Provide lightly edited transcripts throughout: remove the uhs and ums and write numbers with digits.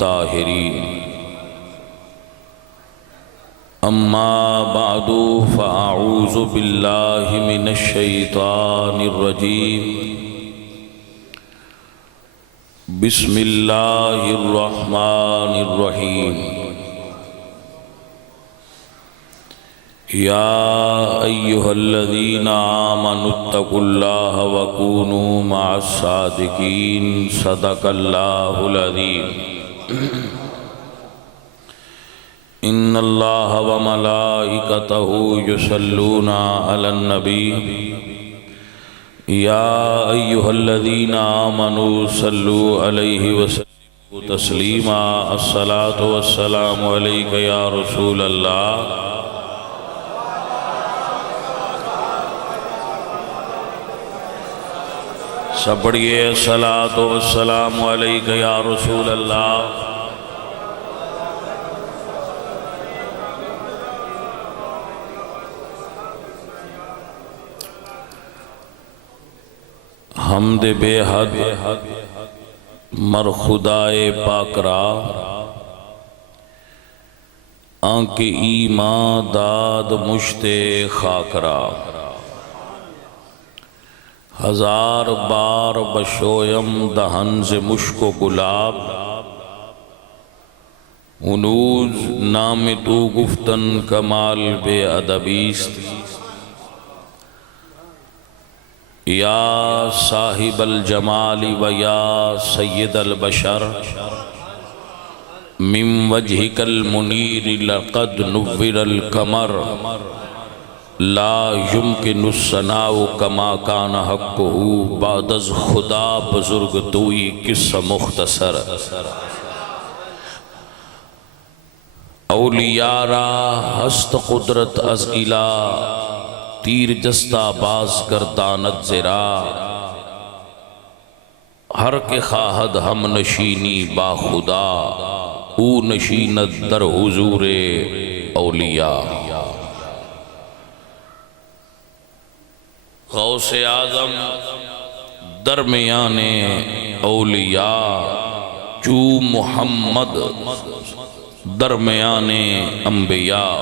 الطاهرين اما بعد فاعوذ بالله من الشيطان الرجيم بسم الله الرحمن الرحيم يا أيها الذين آمنوا اتقوا الله وكونوا مع الصادقين صدق الله العظيم إن الله وملائكته يصلون على النبي يا أيها الذين آمنوا صلوا عليه وسلموا تسليما الصلاة والسلام عليك يا رسول الله سب پڑھئے الصلاۃ والسلام علیک یا رسول اللہ۔ حمد بے حد مر خدائے پاک را آنکھ ایمان داد مشت خاک را ہزار بار بشویم دہن سے مشک و گلاب ہنوز نام تو گفتن کمال بے ادبیست یا صاحب الجمال و یا سید البشر من وجہک المنیر لقد نور القمر لا يمکن الثناء کما کان حقہ بعد از خدا بزرگ توئی قصہ مختصر اولیاء را ہست قدرت از الہ تیر جستہ باز گردانت زرا ہر کے خواہد ہم نشینی با خدا او نشینت در حضور اولیاء غوث اعظم درمیان اولیاء چو محمد درمیان انبیاء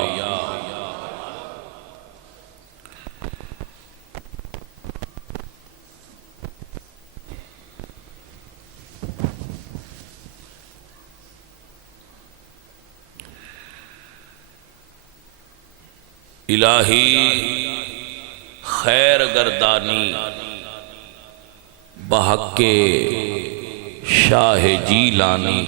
الہی خیر گردانی بحق شاہ جیلانی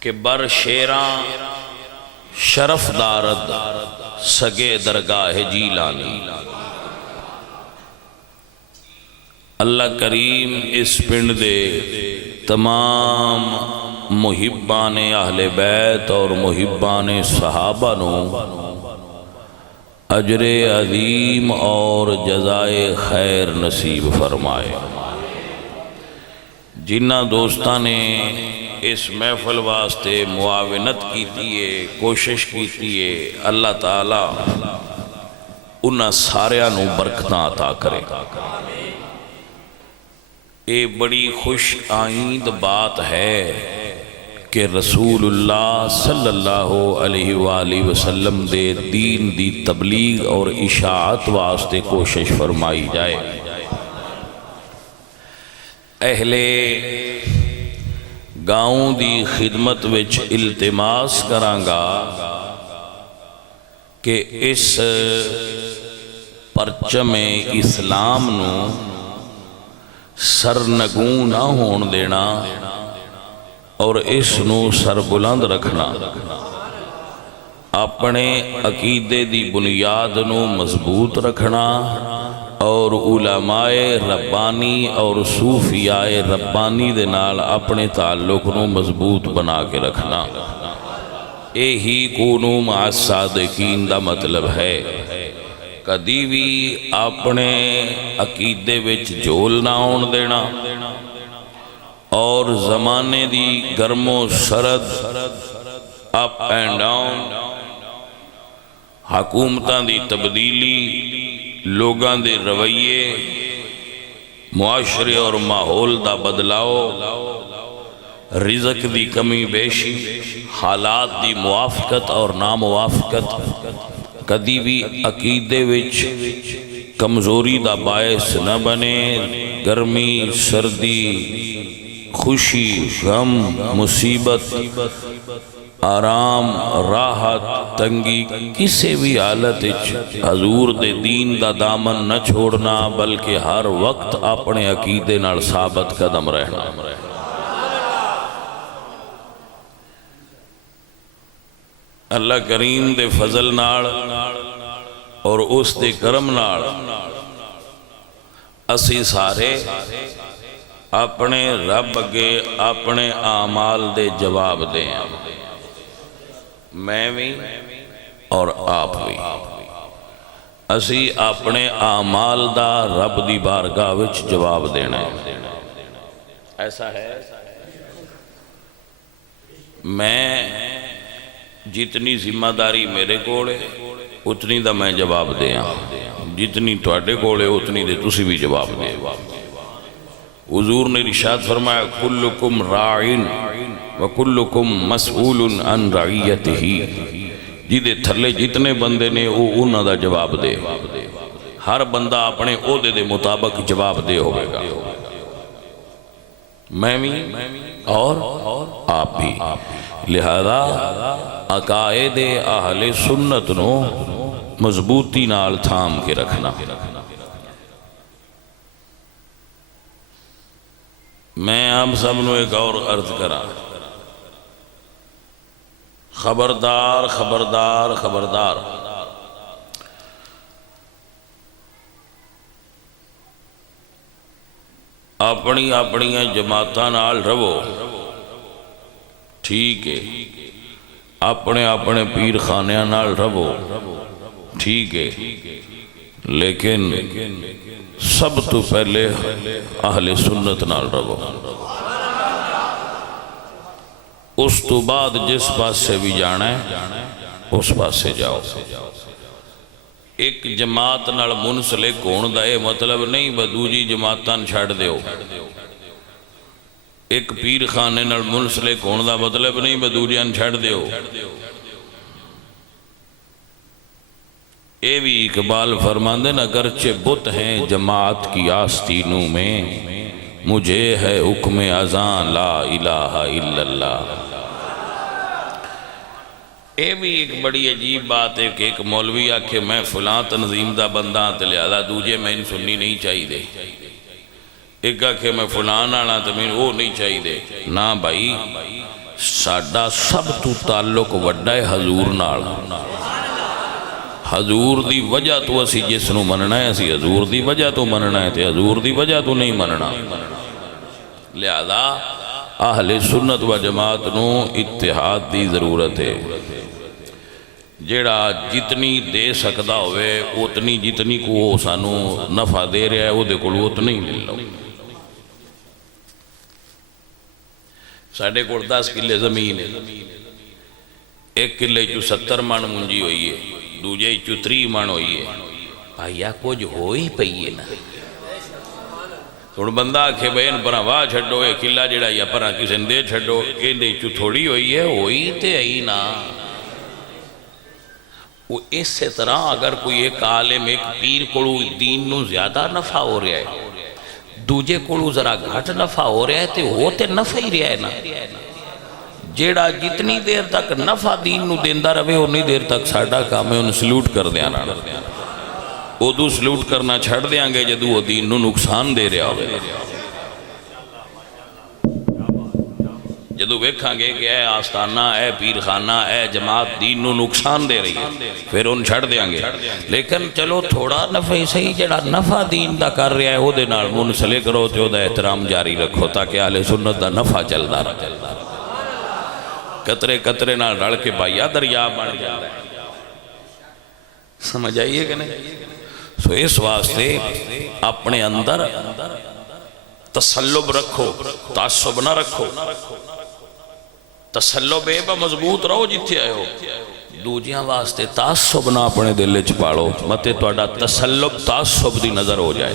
کہ بر شیران شرف دارد سگے درگاہ جیلانی۔ اللہ کریم اس پنڈ دے تمام محبان اہل بیت اور محبان صحابہ نو اجر عظیم اور جزائے خیر نصیب فرمائے۔ جنہ دوستاں نے اس محفل واسطے معاونت کیتی ہے، کوشش کیتی ہے، اللہ تعالیٰ انہاں ساریاں نو برکتاں عطا کرے۔ یہ بڑی خوش آئند بات ہے کہ رسول اللہ صلی اللہ علیہ وآلہ وسلم دے دین دی تبلیغ اور اشاعت واسطے کوشش فرمائی جائے۔ اہل گاؤں دی خدمت وچ التماس کرانگا کہ اس پرچم اسلام نو سرنگوں نہ ہون دینا اور اس نو سر بلند رکھنا، اپنے عقیدے دی بنیاد نو مضبوط رکھنا اور علماء ربانی اور صوفیاء ربانی دے نال اپنے تعلق نو مضبوط بنا کے رکھنا۔ یہی کونو مع الصادقین دا مطلب ہے۔ کدی بھی اپنے عقیدے وچ جھول نہ ہون دینا اور زمانے دی گرم و سرد اپ اینڈ ڈاؤن، حکومتاں دی تبدیلی، لوگاں دے رویے، معاشرے اور ماحول دا بدلاؤ، رزق دی کمی بیشی، حالات دی موافقت اور ناموافقت کدی بھی عقیدے وچ کمزوری دا باعث نہ بنے۔ گرمی، سردی، خوشی، غم، مصیبت، آرام، راحت، تنگی، کسی بھی حالت حضور دے دین دا دامن نہ چھوڑنا، بلکہ ہر وقت اپنے عقیدے نال ثابت قدم رہنا۔ اللہ کریم دے فضل نال اور اس دے کرم نال اسی سارے اپنے رب اگے اپنے اعمال دے جواب دیں، میں بھی اور آپ بھی۔ اسی اپنے اعمال دا رب دی بارگاہ وچ جواب دینا ہے۔ ایسا ہے میں جتنی ذمہ داری میرے کولے اتنی دا میں جواب دیا، جتنی تواڈے کولے اتنی دے تسی بھی جواب دے۔ حضور نے ارشاد فرمایا کلکم راعن وکلکم مسئول عن رعیتہ، جدے تھلے جتنے بندے نے وہ انہاں دا جواب دے، ہر بندہ اپنے عہدے دے مطابق جواب دے ہوئے گا، میں بھی اور آپ بھی۔ لہذا عقائد اہل سنت نو مضبوطی نال تھام کے رکھنا۔ میں آپ سب نو ایک اور عرض کرا، خبردار خبردار خبردار، اپنی اپنی جماعتاں نال رہو، ٹھیک ہے، اپنے اپنے پیر خانیاں نال رہو، ٹھیک ہے، لیکن سب تو پہلے اہل سنت نال رہو، اس تو بعد جس پاس سے بھی جانا ہے اس پاس سے جاؤ۔ ایک جماعت نال منسلک ہون دا یہ مطلب نہیں بدوجی جماعتاں چھڑ دیو، ایک پیر خانے نال منسلک ہون دا مطلب نہیں بدوجیاں چھڑ دیو۔ اے بھی اقبال فرماندے نا، اگرچہ بت ہیں جماعت کی آستینوں میں، مجھے ہے حکم اذان لا الہ الا اللہ۔ اے بھی ایک بڑی عجیب بات ہے کہ ایک مولوی آکھے میں فلاں تنظیم دا بندہ تے لہذا دوجے میں سننی نہیں چاہی دے، ایک آکھے میں فلان آنا تو میں وہ نہیں چاہی دے۔ نا بھائی، ساڈا سب تو تعلق وڈا ہے حضور نال، حضور دی وجہ تو اسی جس نو مننا ہے، اسی حضور دی وجہ تو مننا ہے، تے حضور دی وجہ تو نہیں مننا۔ لہذا اہل سنت و جماعت نو اتحاد دی ضرورت ہے، جیڑا جتنی دے سکدا ہوئے اتنی جتنی کو وہ سانو نفع دے رہا ہے وہ دے کول اتنی ہی مل لو۔ ساڑھے کو 10 کلے زمین ہے، ایک کلے چو 70 من منجی ہوئی ہے، دوجے چو 30 من ہوئی ہے، بھائیا کچھ ہوئی پئی ہے نا۔ تھوڑ بندہ آکھے بین پرا واہ چھڑو، ایک کلہ جڑا یا پرا کسی نے دے چھڑو، ایندے چو تھوڑی ہوئی ہے، ہوئی تے آئی نا۔ وہ اس سے طرح اگر کوئی ایک عالم ایک پیر کڑو دین نو زیادہ نفع ہو رہا ہے، دوجے کڑو ذرا گھٹ نفع ہو رہا ہے، تے ہوتے نفع ہی رہا ہے نا۔ جیڑا جتنی دیر تک نفع دین نو دیندہ رہے اتنی دیر تک ساڑھا کام ہے انہوں سلوٹ کر دیانا، ادو سلوٹ کرنا چھڑ دیاں گے جدو وہ دین نو نقصان دے رہا ہوئے، جدو ویکھاں گے کہ اے آستانہ، اے پیرخانہ، اے جماعت دین نو نقصان دے رہی ہے، پھر ان چھڑ دیاں گے۔ لیکن چلو تھوڑا نفع ہی صحیح، جڑا نفع دین دا کر رہا ہے وہ دے نال منسلک کرو تے وہ دا احترام جاری رکھو تاکہ اہل سنت دا نفع چلدا رہے، قطرے قطرے نال رل کے بھائیا دریا بن جاتا ہے۔ سمجھ آئیے کہ نہیں؟ سو اس واسطے اپنے اندر تسلب رکھو، تعصب نہ رکھو، تسلب ہے با مضبوط رہو جتھے آئے ہو، دوجیاں واسطے تعصب نہ اپنے دل وچ پاڑو، متے تہاڈا تسلب تعصب دی نظر ہو جائے۔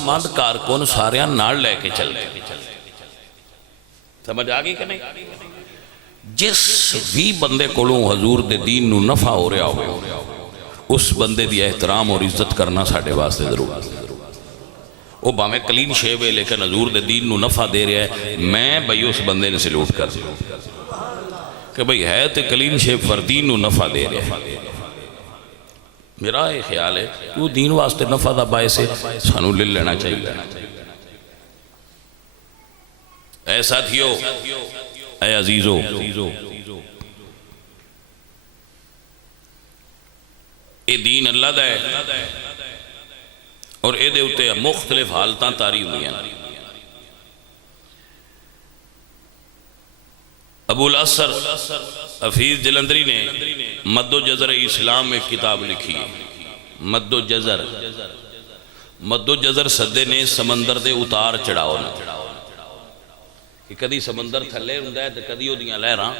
مند کارکن سارے نال لے کے چل گئے. سمجھ آگئی کہ نہیں؟ جس بھی بندے کولوں حضور دے دین نو نفع ہو رہا ہوئے اس بندے دی احترام اور عزت کرنا ساڑھے واسطے ضرور. وہ باویں کلین شیب ہے لیکن حضور دے دین نو نفع دے رہا ہے، میں بھئی اس بندے نے سلوٹ کر دوں کہ بھئی ہے تے کلین شیب پر دین نو نفع دے رہا ہے. میرا یہ خیال ہے کہ وہ دین واسطے نفع دا باعث ہے، سانو لے لینا چاہیے. اے ساتھیو، اے عزیزو، اے دین اللہ دا ہے اور اے دے اتے مختلف حالتاں تاری ہوئی ہیں. ابو الاسر حفیظ جلندری نے مد و جزر اسلام میں کتاب لکھی ہے. مد و جزر، مد و جزر سدے نے سمندر دے اتار چڑھاؤ نا، کہ کدی سمندر تھلے ہوندہ ہے تو کدی ہو دیاں لہراں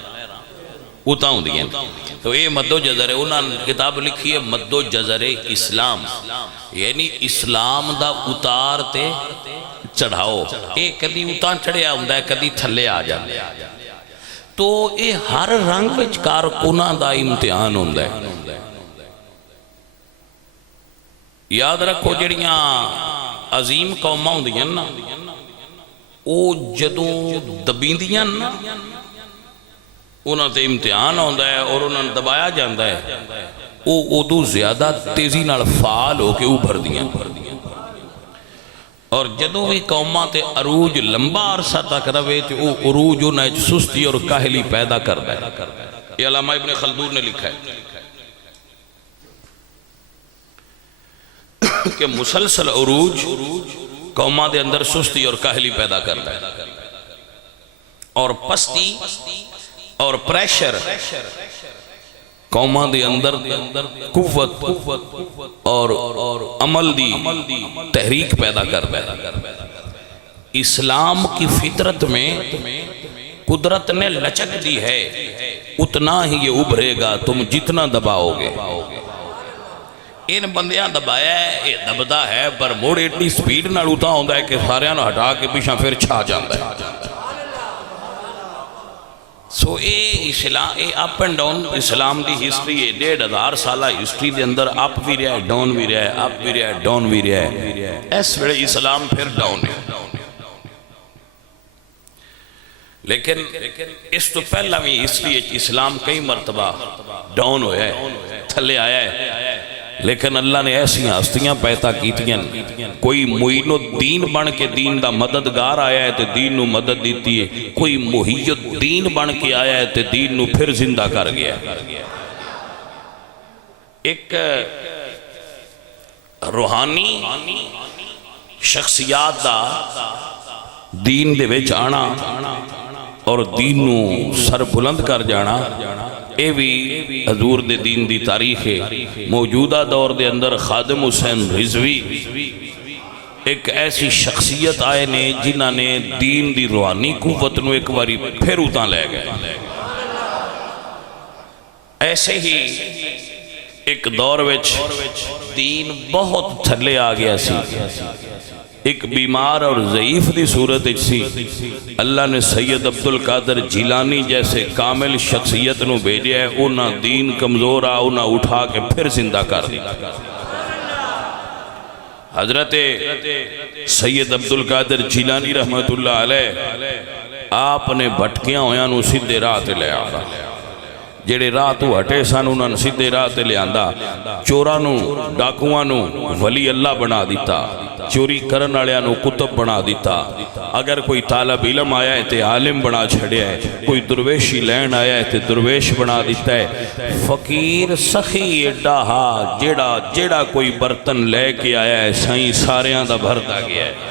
اتاں ہوں دیاں. تو اے مد و جزر ہے. انہاں کتاب لکھی ہے مد و جزر اسلام، یعنی اسلام دا اتار تے چڑھاؤ. اے کدی اتاں چڑھیا ہوندہ ہے کدی تھلے آ جاندے. تو اے ہر رنگ وچ کارکناں دا امتحان ہوندہ ہے. یاد رکھو جڑیاں عظیم قوماں ہوندیاں نا، او جدوں دبیندیاں نا انہاں تے امتحان ہوندہ ہے اور انہاں دبایا جاندہ ہے، او ادو زیادہ تیزی نال فعال ہو کے ابھر دیاں. اور جدوں بھی قوماں تے عروج لمبا عرصہ تک روے تے او عروج انہاں وچ سستی اور کاہلی پیدا کردا ہے. یہ علامہ ابن خلدون نے لکھا ہے کہ مسلسل عروج قوماں دے اندر سستی اور کاہلی پیدا کرتا ہے، اور پستی اور پریشر قوماں دے اندر قوت اور عمل دی تحریک پیدا کرتا ہے. اسلام کی فطرت میں قدرت نے لچک دی ہے، اتنا ہی یہ ابھرے گا تم جتنا دباؤ گے. ان بندیاں دبایا ہے، یہ دبدا ہے پر موڑ اتنی سپیڈ نہ لوٹا ہوندہ ہے کہ ساریاں نہ ہٹا کے پیچھا پھر چھا جاندہ ہے. سو اے اپ اینڈ ڈاؤن اسلام دی ہسٹری ہے. 1500 سالہ ہسٹری دے اندر اپ بھی رہا ہے، ڈاؤن بھی رہا ہے، اپ بھی رہا ہے، ڈاؤن بھی رہا ہے. اس ویلے اسلام پھر ڈاؤن ہے. لیکن اس تو پہلا بھی ہسٹری ہے اسلام کئی مرتبہ ڈاؤن ہویا ہے، تھلے آیا ہے. لیکن اللہ نے ایسی ہستیاں پیدا کیتیاں، کوئی معین الدین بن کے دین دا مددگار آیا ہے تے دین نو مدد دیتی ہے، کوئی محی الدین بن کے آیا ہے تے دین نو پھر زندہ کر گیا. ایک روحانی شخصیات دا دین دے وچ آنا اور دین نو سر بلند کر جانا، اے بھی حضور دے دین دی تاریخ ہے. موجودہ دور دے اندر خادم حسین رضوی ایک ایسی شخصیت آئے نے جنہاں نے دین دی روحانی قوت نو ایک باری پھر اتاں لے گئے. ایسے ہی ایک دور وچ دین بہت تھلے آ گیا سی، ایک بیمار اور ضعیف دی صورت سی. اللہ نے سید عبدالقادر جیلانی جیسے کامل شخصیت نو بھیجا ہے، انہاں دین کمزور آ انہاں اٹھا کے پھر زندہ کر دیا. حضرت سید عبدالقادر جیلانی رحمت اللہ علیہ آپ نے بھٹکیاں ہویاں نو سیدھے راہ تے لے آندا. جڑے راہ تو ہٹے سن انہاں نے سیدھے راہ تے لے آندا. چوراں نو ڈاکواں نو ولی اللہ بنا دیتا، چوری کرن والےاں نو کتب بنا دیتا. اگر کوئی طالب علم آیا ہے تے عالم بنا چھڑیا ہے، کوئی درویشی لین آیا ہے تے درویش بنا دیتا ہے. فقیر سخی ایڈا ہا جیڑا کوئی برتن لے کے آیا ہے سائیں ساریاں دا بھرتا گیا ہے.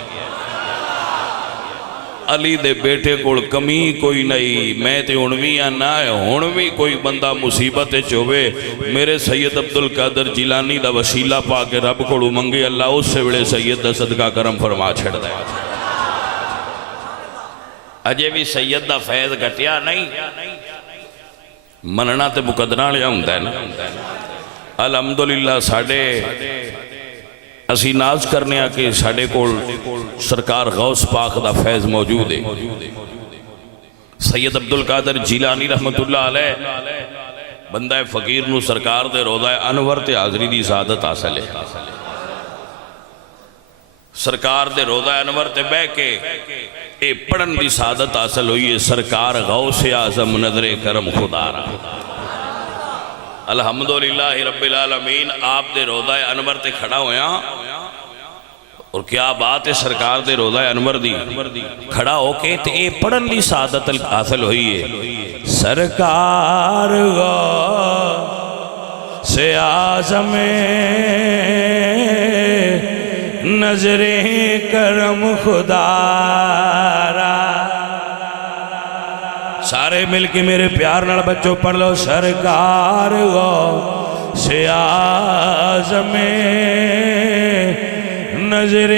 علی دے بیٹے کوڑ کمی کوئی نہیں، میں تے ہنویاں نہ ہے، ہنوی کوئی بندہ مصیبت چوبے میرے سید عبدالقادر جیلانی دا وسیلہ پا کے رب کوڑ منگے، اللہ اس سے بڑے سید دا صدقہ کرم فرما چھڑ دے. اجے بھی سید دا فیض گھٹیا نہیں، مننا تے مقدرہ لیا ہوندہ ہے نا. الحمدللہ ساڑھے اسی ناز کرنے کہ ساڑھے کول سرکار غوث پاک دا فیض موجود ہے. سید عبدالقادر جیلانی رحمت اللہ علیہ بندہ فقیر نو سرکار دے روضہ انور تے حاضری دی سعادت حاصل ہے. سرکار دے روضہ انور تے بے کے اے پڑھن دی سعادت حاصل ہوئی ہے. سرکار غوث اعظم نظر کرم خدا را الحمدللہ رب العالمین آپ دے روضہ انور تے کھڑا ہویا. اور کیا بات ہے سرکار دے روضہ انور دی کھڑا ہو کے تے اے پڑھن دی سعادت حاصل ہوئی ہے. سرکار غوث اعظم نظر کرم خدا را. سارے مل کے میرے پیار نال بچوں پڑھ لو. سرکار غوث اعظم نظر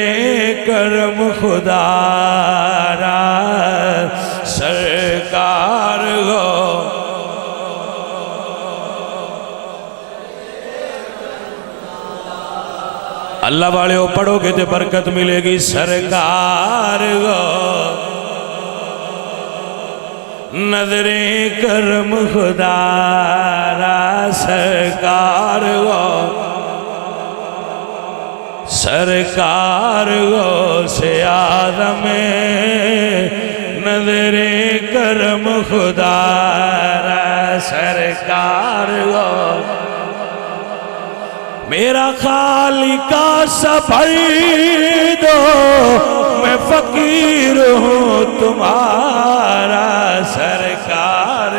کرم خدا را. سرکار اللہ والے ہو پڑھو گے تے برکت ملے گی. سرکار نظر کرم خدا را. سرکار سرکار غوث اعظم نظر کرم خدا را. سرکار میرا خالق سفر دو میں فقیر ہوں تمہارا. سرکار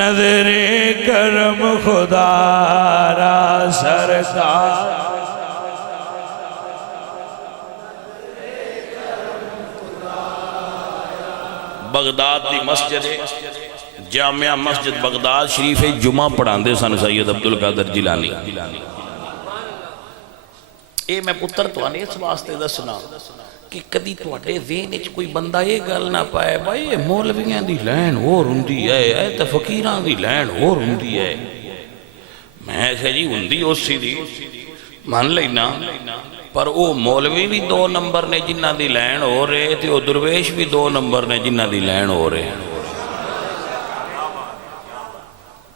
نظر کرم خدا را. سرکار بغداد دی مسجد جامعہ مسجد بغداد شریف جمعہ پڑھان دے سن سید عبدالقادر جیلانی. اے میں پتر تو آنے اس واسطے دسنا کہ کدی تو اٹھے ذہن اچھ کوئی بندہ یہ گل نہ پائے بھائی مولویاں دی لین اور ہندی ہے اے تے فقیران دی لین اور ہندی ہے. میں کہ جی ہندی اسی دی مان لینا پر او مولوی بھی 2 نمبر نے جنہ دی لین ہو رہے تے او درویش بھی 2 نمبر نے جنہ دی لین ہو رہے.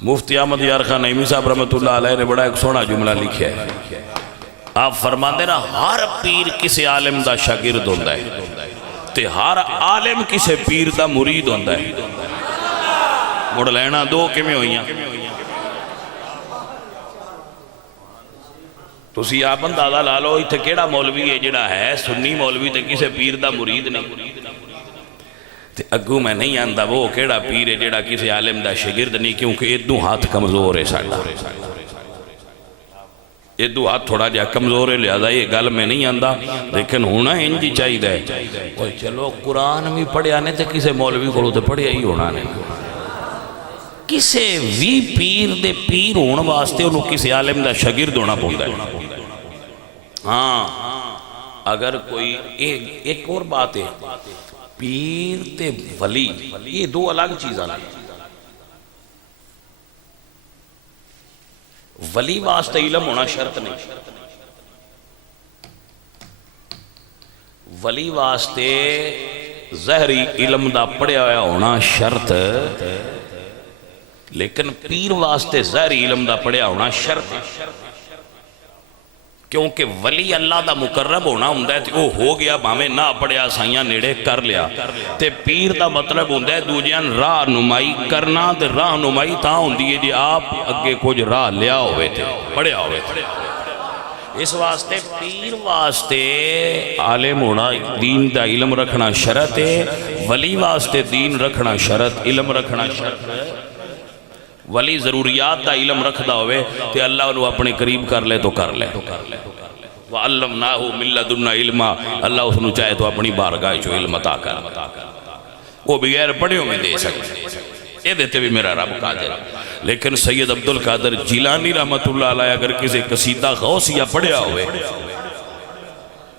مفتی احمد یار خان نعیمی صاحب رحمت اللہ علیہ نے بڑا ایک سونا جملہ لکھیا ہے. آپ فرماتے نا ہر پیر کسے عالم دا شاگرد ہوندہ ہے تے ہر عالم کسے پیر دا مرید ہوندہ ہے. مڑ لینا 2 کمیں ہوئیاں تو سی آپ اندازہ لالو اتھے کیڑا مولوی ہے جڑا ہے سنی مولوی تے کسے پیر دا مرید نہیں تے اگو میں نہیں آندہ وہ کیڑا پیر ہے جڑا کسے عالم دا شاگرد نہیں کیونکہ ادھو ہاتھ کمزور ہے ساڑھا. ادھو ہاتھ تھوڑا جا کمزور ہے لہذا یہ گل میں نہیں آندہ لیکن ہونا انجی چاہی دے. چلو قرآن بھی پڑھے آنے تے کسے مولوی کھولو تے پڑھے ہی ہونا نہیں. کسے وی پیر دے پیر ہون واسطے انہوں کسے عالم دا شاگرد ہونا پہندا ہے. ہاں اگر کوئی ایک اور بات ہے پیر تے ولی یہ 2 الگ چیزاں ہیں. ولی واسطے علم ہونا شرط نہیں. ولی واسطے ظاہری علم دا پڑھیا ہوا ہونا شرط لیکن پیر واسطے ظاہری علم دا پڑھیا ہونا شرط ہے. کیونکہ ولی اللہ دا مقرب ہونا ہوں ہے وہ ہو گیا بھامیں نہ پڑھیا سائیاں نیڑے کر لیا تے پیر دا مطلب ہوں ہے دوجیاں راہ نمائی کرنا تے راہ نمائی تھا ہوں دیئے جی آپ اگے کچھ راہ لیا ہوئے تھے پڑھیا ہوئے تھے. اس واسطے پیر واسطے عالم ہونا دین دا علم رکھنا شرط ہے. ولی واسطے دین رکھنا شرط علم رکھنا شرط ہے. ولی ضروریات دا علم رکھ دا ہوئے تے اللہ انہوں اپنے قریب کر لے تو کر لے. وَعَلَّمْنَاهُ مِن لَّدُنَّا عِلْمًا اللہ اس نے چاہے تو اپنی بارگاہ جو علم عطا کر وہ بغیر پڑھیوں میں دے سکتے. یہ دیتے بھی میرا رب قادر. لیکن سید عبدالقادر جیلانی رحمت اللہ علیہ اگر کسی قصیدہ غوثیہ پڑھیا ہوئے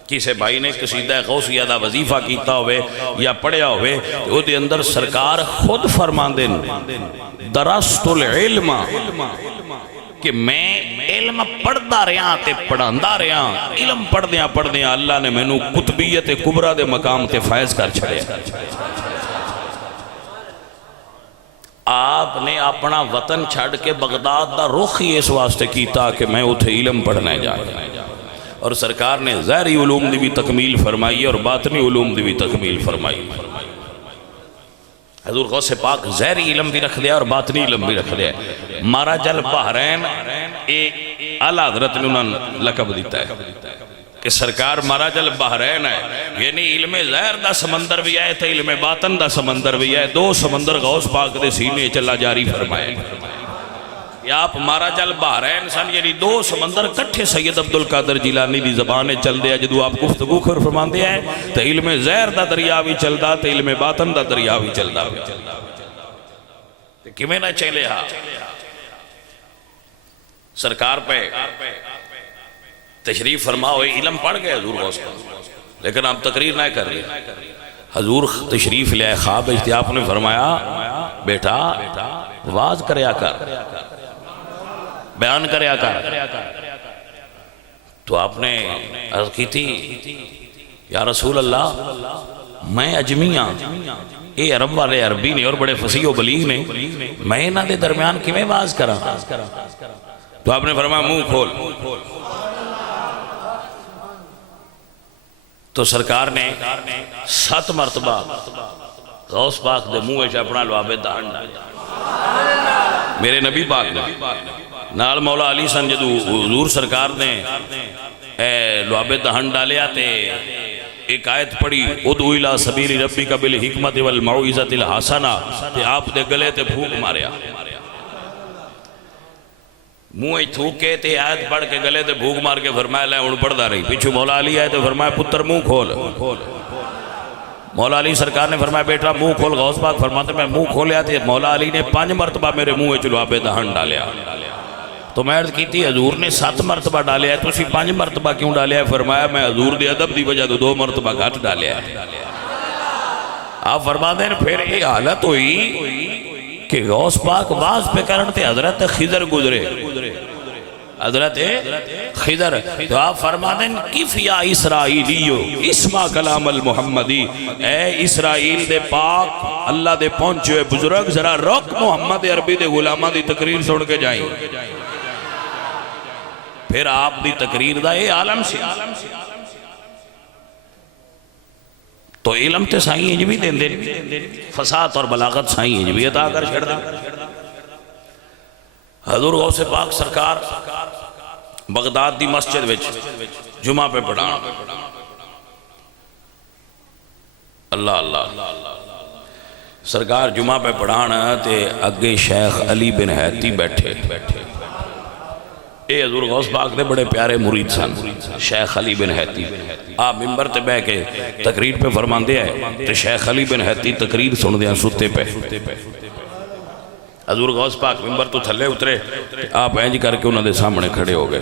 کسی بھائی نے قصیدہ غوثیہ دا وظیفہ کیتا ہوئے یا پڑھیا ہوئے وہ دے اندر سرکار خود فرمان دیں درست العلم کہ میں علم پڑھدا رہا تے پڑھاندا رہا، علم پڑھدیاں اللہ نے مینوں قطبیت کبریٰ دے مقام تے فائز کر چھڑیا۔ آپ نے اپنا وطن چھڑ کے بغداد دا رخ ہی اس واسطے کیتا کہ میں اتھے علم پڑھنے جا رہا، اور سرکار نے ظاہری علوم دی بھی تکمیل فرمائی اور باطنی علوم دی بھی تکمیل فرمائی۔ حضور غوث پاک ظاہری علم بھی رکھ دیا اور باطنی علم بھی رکھ دیا۔ مہاراج البحرین اعلیٰ حضرت نے انہوں نے لقب دیتا ہے کہ سرکار مہاراج البحرین ہے، یعنی علم ظاہر دا سمندر بھی ہے تو علم باطن دا سمندر بھی ہے، دو سمندر غوث پاک دے سینے چلا جاری فرمائے۔ یا آپ مہاراج البحرین سن، یعنی دو سمندر کٹھے سید عبدالقادر جیلانی دی زبان چل دیا، جدو آپ گفتگو کر فرمان دیا ہے تو علم ظاہر دا دریا بھی چل دا تو علم باطن دا دریا بھی چل دا۔ کمیں نہ چلے ہاں سرکار پہ تشریف فرما ہوئے، علم پڑھ گئے حضور غوث پاک، لیکن آپ تقریر نہ کر رہے۔ حضور تشریف لے آئے خواب آپ نے فرمایا بیٹا واز کریا کر، بیان کریا کر۔ تو آپ نے عرض کی تھی یا رسول اللہ میں اجمی ہاں، اے عرب والے عربی نے اور بڑے فصیح و بلیغ نے، میں انہاں دے درمیان کیویں واز کراں؟ تو آپ نے فرمایا منہ کھول۔ تو سرکار نے 7 مرتبہ غوث پاک دے منہ وچ اپنا لعاب دہن ڈالا، میرے نبی پاک نے نال مولا علی سن جدو حضور سرکار نے لعاب دہن ڈالیا تے ایک آیت پڑھی ادعو الی سبیل ربک بالحکمت والموعظۃ الحسنہ، تے آپ دے گلے تے پھونک ماریا، منہ تھوکے تے آیت پڑھ کے گلے تے بھوک مار کے فرمایا لے ان پڑھ دا رہی، پیچھو مولا علی آئے تو فرمایا پتر منہ کھول۔ مولا علی سرکار نے فرمایا بیٹا منہ کھول۔ غوث پاک فرماتے میں منہ کھولیا تھے، مولا علی نے 5 مرتبہ میرے منہ لعاب دہن ڈالیا۔ تو میں عرض کی تھی حضور نے 7 مرتبہ ڈالیا ہے، تو اسی 5 مرتبہ کیوں ڈالیا ہے؟ فرمایا میں حضور دے ادب دی وجہ تو 2 مرتبہ گھٹ ڈالیا ہے۔ آپ فرماتے ہیں پھر یہ حالت ہوئی کہ غوث پاک واز پہ کرن تے حضرت خضر گزرے، حضرت خضر۔ تو آپ فرماتے ہیں کف یا اسرائیلیو اسما کلام المحمدی، اے اسرائیل دے پاک اللہ دے پہنچے ہوئے بزرگ ذرا رک محمد عربی دے غلامہ دی تقریر سن کے جائیں۔ پھر آپ دی تقریر دا اے عالم سی، تو علم تے سائیں انج بھی دین دے، فساد اور بلاغت سائیں انج بھی عطا کر چھڑ دا۔ حضور غوث پاک سرکار بغداد دی مسجد وچ جمعہ پہ پڑھانا، اللہ اللہ سرکار جمعہ پہ پڑھانا تے اگے شیخ علی بن حیتی بیٹھے، اے حضور غوث پاک دے بڑے پیارے مرید سن، شیخ علی بن حیتی۔ آپ ممبر تے بہ کے تقریر پہ فرمان دیا ہے تو شیخ علی بن حیتی تقریر سن دیا ستے پہ۔ حضور غوث پاک ممبر تو تھلے اترے، آپ اینج کر کے انہوں نے سامنے کھڑے ہو گئے،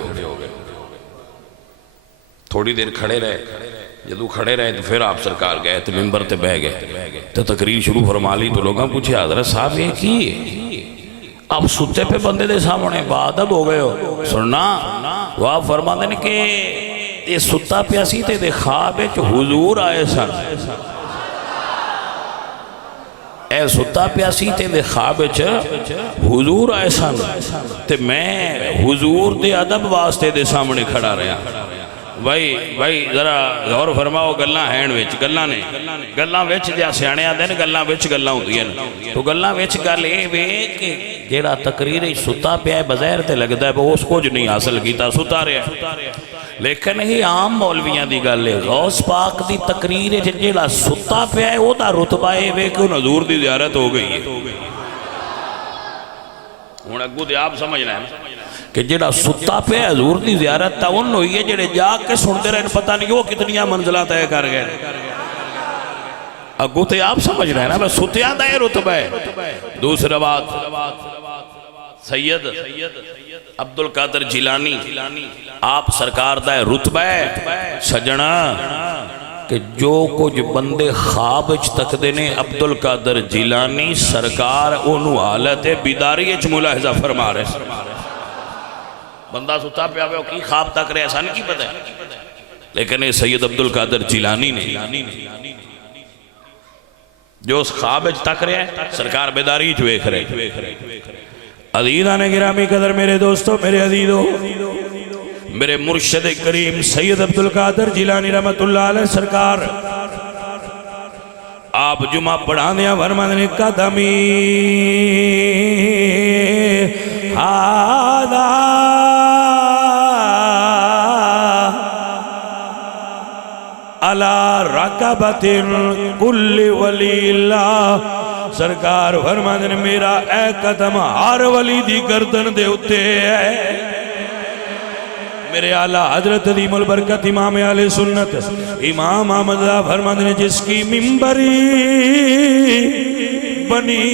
تھوڑی دیر کھڑے رہے، جدو کھڑے رہے تو پھر آپ سرکار گئے تو ممبر تے بہ گئے تو تقریر شروع فرما لی۔ تو لوگاں پوچھے حضرت صاحب یہ کی آپ ستے پہ بندے دے سامنے بادب ہو گئے ہو؟ سننا وہ آپ فرما دیں کہ یہ ستا پیاسی تے دے خواب ہے کہ حضور آئے سن، اے ستا پیاسی تے دے خواب ہے حضور آئے سن، تے میں حضور دے ادب واسطے دے سامنے کھڑا رہا۔ بھائی ذرا غور فرماؤ، گلاں ہین وچ گلاں نے گلاں وچ جا سیانے آندے نے گلاں وچ گلاں ہوندیاں نے، تو گلاں وچ گل اے وے کہ جیڑا تقریر ستا پیا ہے بظاہر تے لگدا ہے وہ اس کچھ نہیں حاصل کیتا، ستا رہا ہے، لیکن یہ عام مولویاں دی گل ہے۔ غوث پاک دی تقریر جیڑا ستا پیا ہے وہ دا رتبہ اے وے کہ حضور دی زیارت ہو گئی ہے۔ ہن اگوں تے آپ سمجھنا ہے کہ جڑا ستا پہ حضور دی زیارت تا ان ہوئی ہے جڑے جا کے سنتے رہے پتہ نہیں وہ کتنیاں منزلہ طے کر گئے۔ اگو تے آپ سمجھ رہے ہیں نا، بس ستیاں دا یہ رتبہ ہے۔ دوسرا بات سید عبدالقادر جیلانی آپ سرکار دا رتبہ ہے سجنا کہ جو کچھ بندے خواب اچ تک دینے عبدالقادر جیلانی سرکار انہوں حالت بیداری اچ ملاحظہ فرما رہے۔ بندہ ستا پہ آوے کی خواب تک رہے ایسا نہیں کی پتہ ہے، لیکن سید عبدالقادر جیلانی نے جو اس خواب تک رہے ہیں سرکار بیداری جو ایک رہے۔ عزیزان گرامی قدر، میرے دوستو، میرے عزیزو، میرے مرشد کریم سید عبدالقادر جیلانی رحمت اللہ علیہ سرکار آپ جمعہ پڑھانے فرماتے ہیں قدمی ہادا علی رکبت کل ولی اللہ، سرکار فرماتے ہیں میرا اے قدم ہر ولی دی گردن دے اتے ہے۔ میرے اعلیٰ حضرت عظیم البرکت امام اہل سنت امام احمد فرماتے ہیں جس کی ممبری بنی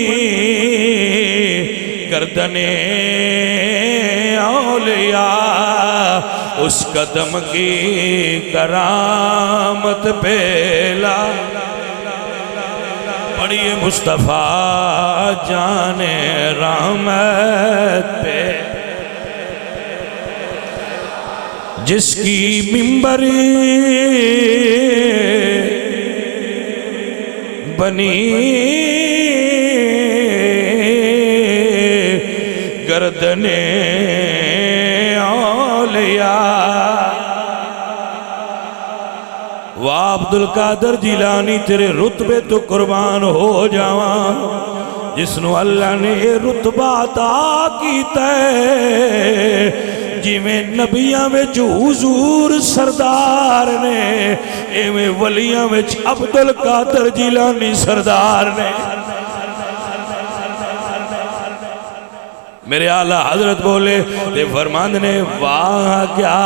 گردن اولیاء، اس قدم کی کرامت پہلا پڑھیے مصطفیٰ جان رحمت پہ، جس کی ممبری بنی گردن اولیاء، واہ عبدالقادر جیلانی تیرے رتبے تو قربان ہو جاواں، جس نو اللہ نے رتبہ عطا کیتا ہے، جی میں نبیاں وچ حضور سردار نے، ایویں ولیاں وچ عبدالقادر جیلانی سردار نے۔ میرے اعلیٰ حضرت بولے تے فرمان نے واہ کیا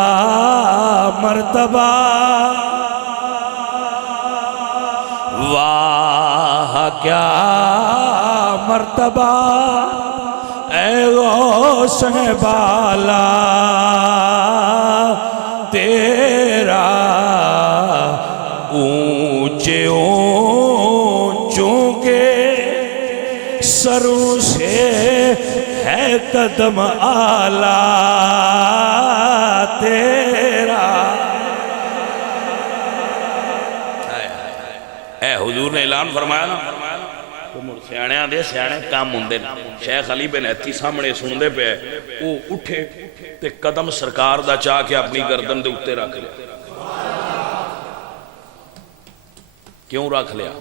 مرتبہ، واہ کیا مرتبہ، اے غوث ہے بالا تیرا، اونچے اونچوں کے سروں سے ہے قدم اعلیٰ تیرا۔ اے حضور نے اعلان فرمایا نا، سیانے دے سیانے کام ہوندے، شیخ علی بن ایتھی سامنے سندے پہ وہ اٹھے تے قدم سرکار دا چاہ کے اپنی گردن دے اتے رکھ لیا۔ کیوں رکھ لیا؟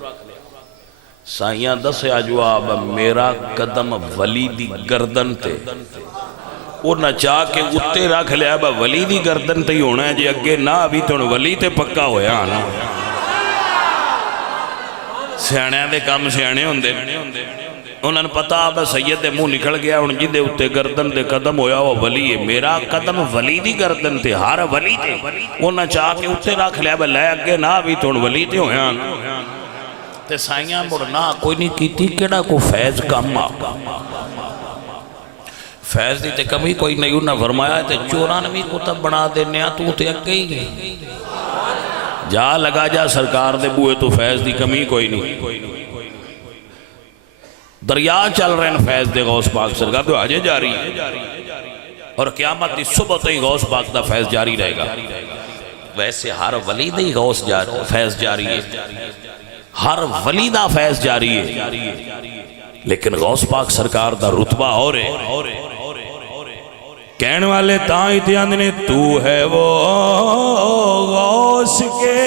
سائیاں دسیا جواب میرا قدم ولی دی گردن تے، اور نہ چاہ کے اتے رکھ لیا با ولی دی گردن تے ہی ہونا ہے، جی اگے نہ ابھی تو ولی تے پکا ہویا نا۔ سیانے دے کام سیانے ہوندے، انہوں نے پتا آبا سید دے منہ نکل گیا، ان جی دے اتے گردن دے قدم ہویا وہ ولی ہے، میرا قدم ولی دی گردن تے، ہر ولی تے، انہوں نے چاہ کے اتے رکھ لیا با لے اگے نہ ابھی تو ولی تے ہویا نا۔ تے سائیاں مڑنا کوئی نہیں کیتی، کیڑا کو فیض کم آ، فیض دی تے کمی کوئی نہیں، انہوں نے فرمایا تے 94 کتب بنا دینے تو تے اگے ہی گئے، جا لگا جا سرکار دے بوئے تو فیض دی کمی کوئی نہیں۔ دریا چل رہے ہیں فیض دے غوث پاک سرکار تو آجے جاری ہے، اور قیامت دی صبح تو ہی غوث پاک دا فیض جاری رہے گا۔ ویسے ہر ولی دا ہی غوث فیض جاری ہے، ہر ولی دا فیض جاری ہے، لیکن غوث پاک سرکار دا رتبہ اور ہے۔ کہنے والے تائیں تیاند نے تو ہے وہ غوث کے،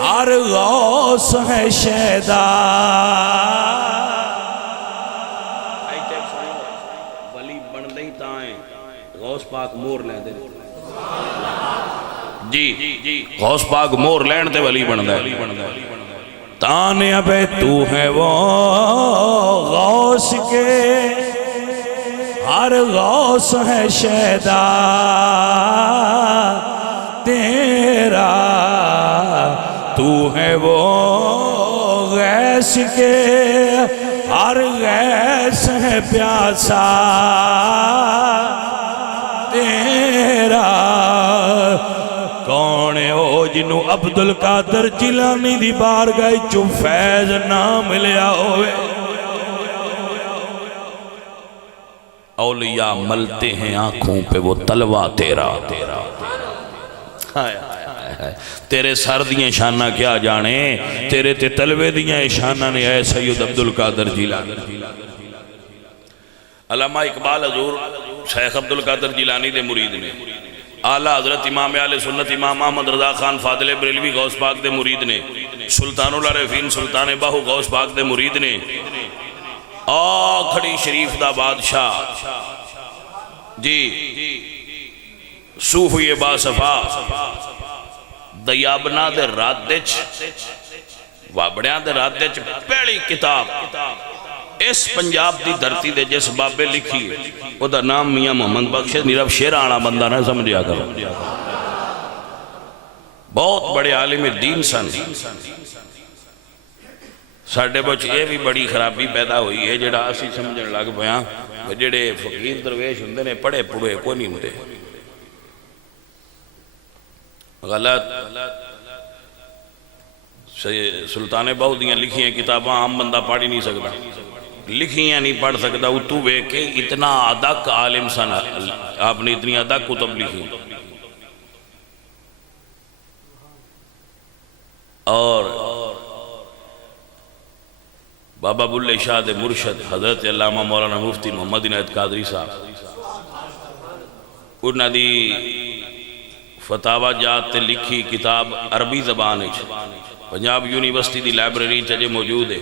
ہر غوث ہے شہدہ، ولی بن دیں تائیں غوث پاک مور لے دے، جی غوث پاک مور لین تے ولی بن دے، تانے ابے تو ہے وہ غوث کے، ہر غوث ہے شہدہ تیرا، تو ہے وہ غیث کے، ہر غیث ہے پیاسا تیرا، کون ہے وہ جنہوں عبدالقادر جیلانی دی بارگاہ چو فیض نہ ملیا ہوئے، اولیاء ملتے ہیں آنکھوں پہ وہ تلوہ تیرا، تیرے سر دیاں شانہ کیا جانے، تیرے تے تلوے دیاں شانہ نے اے سید عبدالقادر جیلانی۔ علامہ اقبال حضور شیخ عبدالقادر جیلانی دے مرید نے، اعلیٰ حضرت امام اہل سنت امام احمد رضا خان فاضل بریلوی غوث پاک دے مرید نے، سلطان العارفین سلطان باہو غوث پاک دے مرید نے، کھڑی شریف دا بادشاہ جی صوفی با صفا دیابنا دے رادچ وابڑیاں دے رادچ پہلی کتاب اس پنجاب دی دھرتی دے جس بابے لکھی او دا نام میاں محمد بخش، نیرب شیر آنا بندہ نہ سمجھیا کرو، بہت بڑے عالم دین سن۔ ساڑھے بچ یہ بھی بڑی خرابی پیدا ہوئی ہے جڑا اسی سمجھن لگ پیاں جڑے فقیر درویش ہوندے نے پڑھے پڑھے کوئی نہیں ہوندے، غلط۔ سلطان باہو دیاں لکھی ہیں کتاباں عام بندہ پڑھ ہی نہیں سکتا، لکھیاں نہیں پڑھ سکتا، اتو بے کہ اتنا ادق عالم سن، آپ نے اتنی ادق کتب لکھی۔ اور بابا بلے شاہ دے مرشد حضرت علامہ مولانا مفتی محمد عنایت قادری صاحب انہاں دی فتاوی جات تے لکھی کتاب عربی زبان ہے، پنجاب یونیورسٹی دی لائبریری چجے موجود ہے،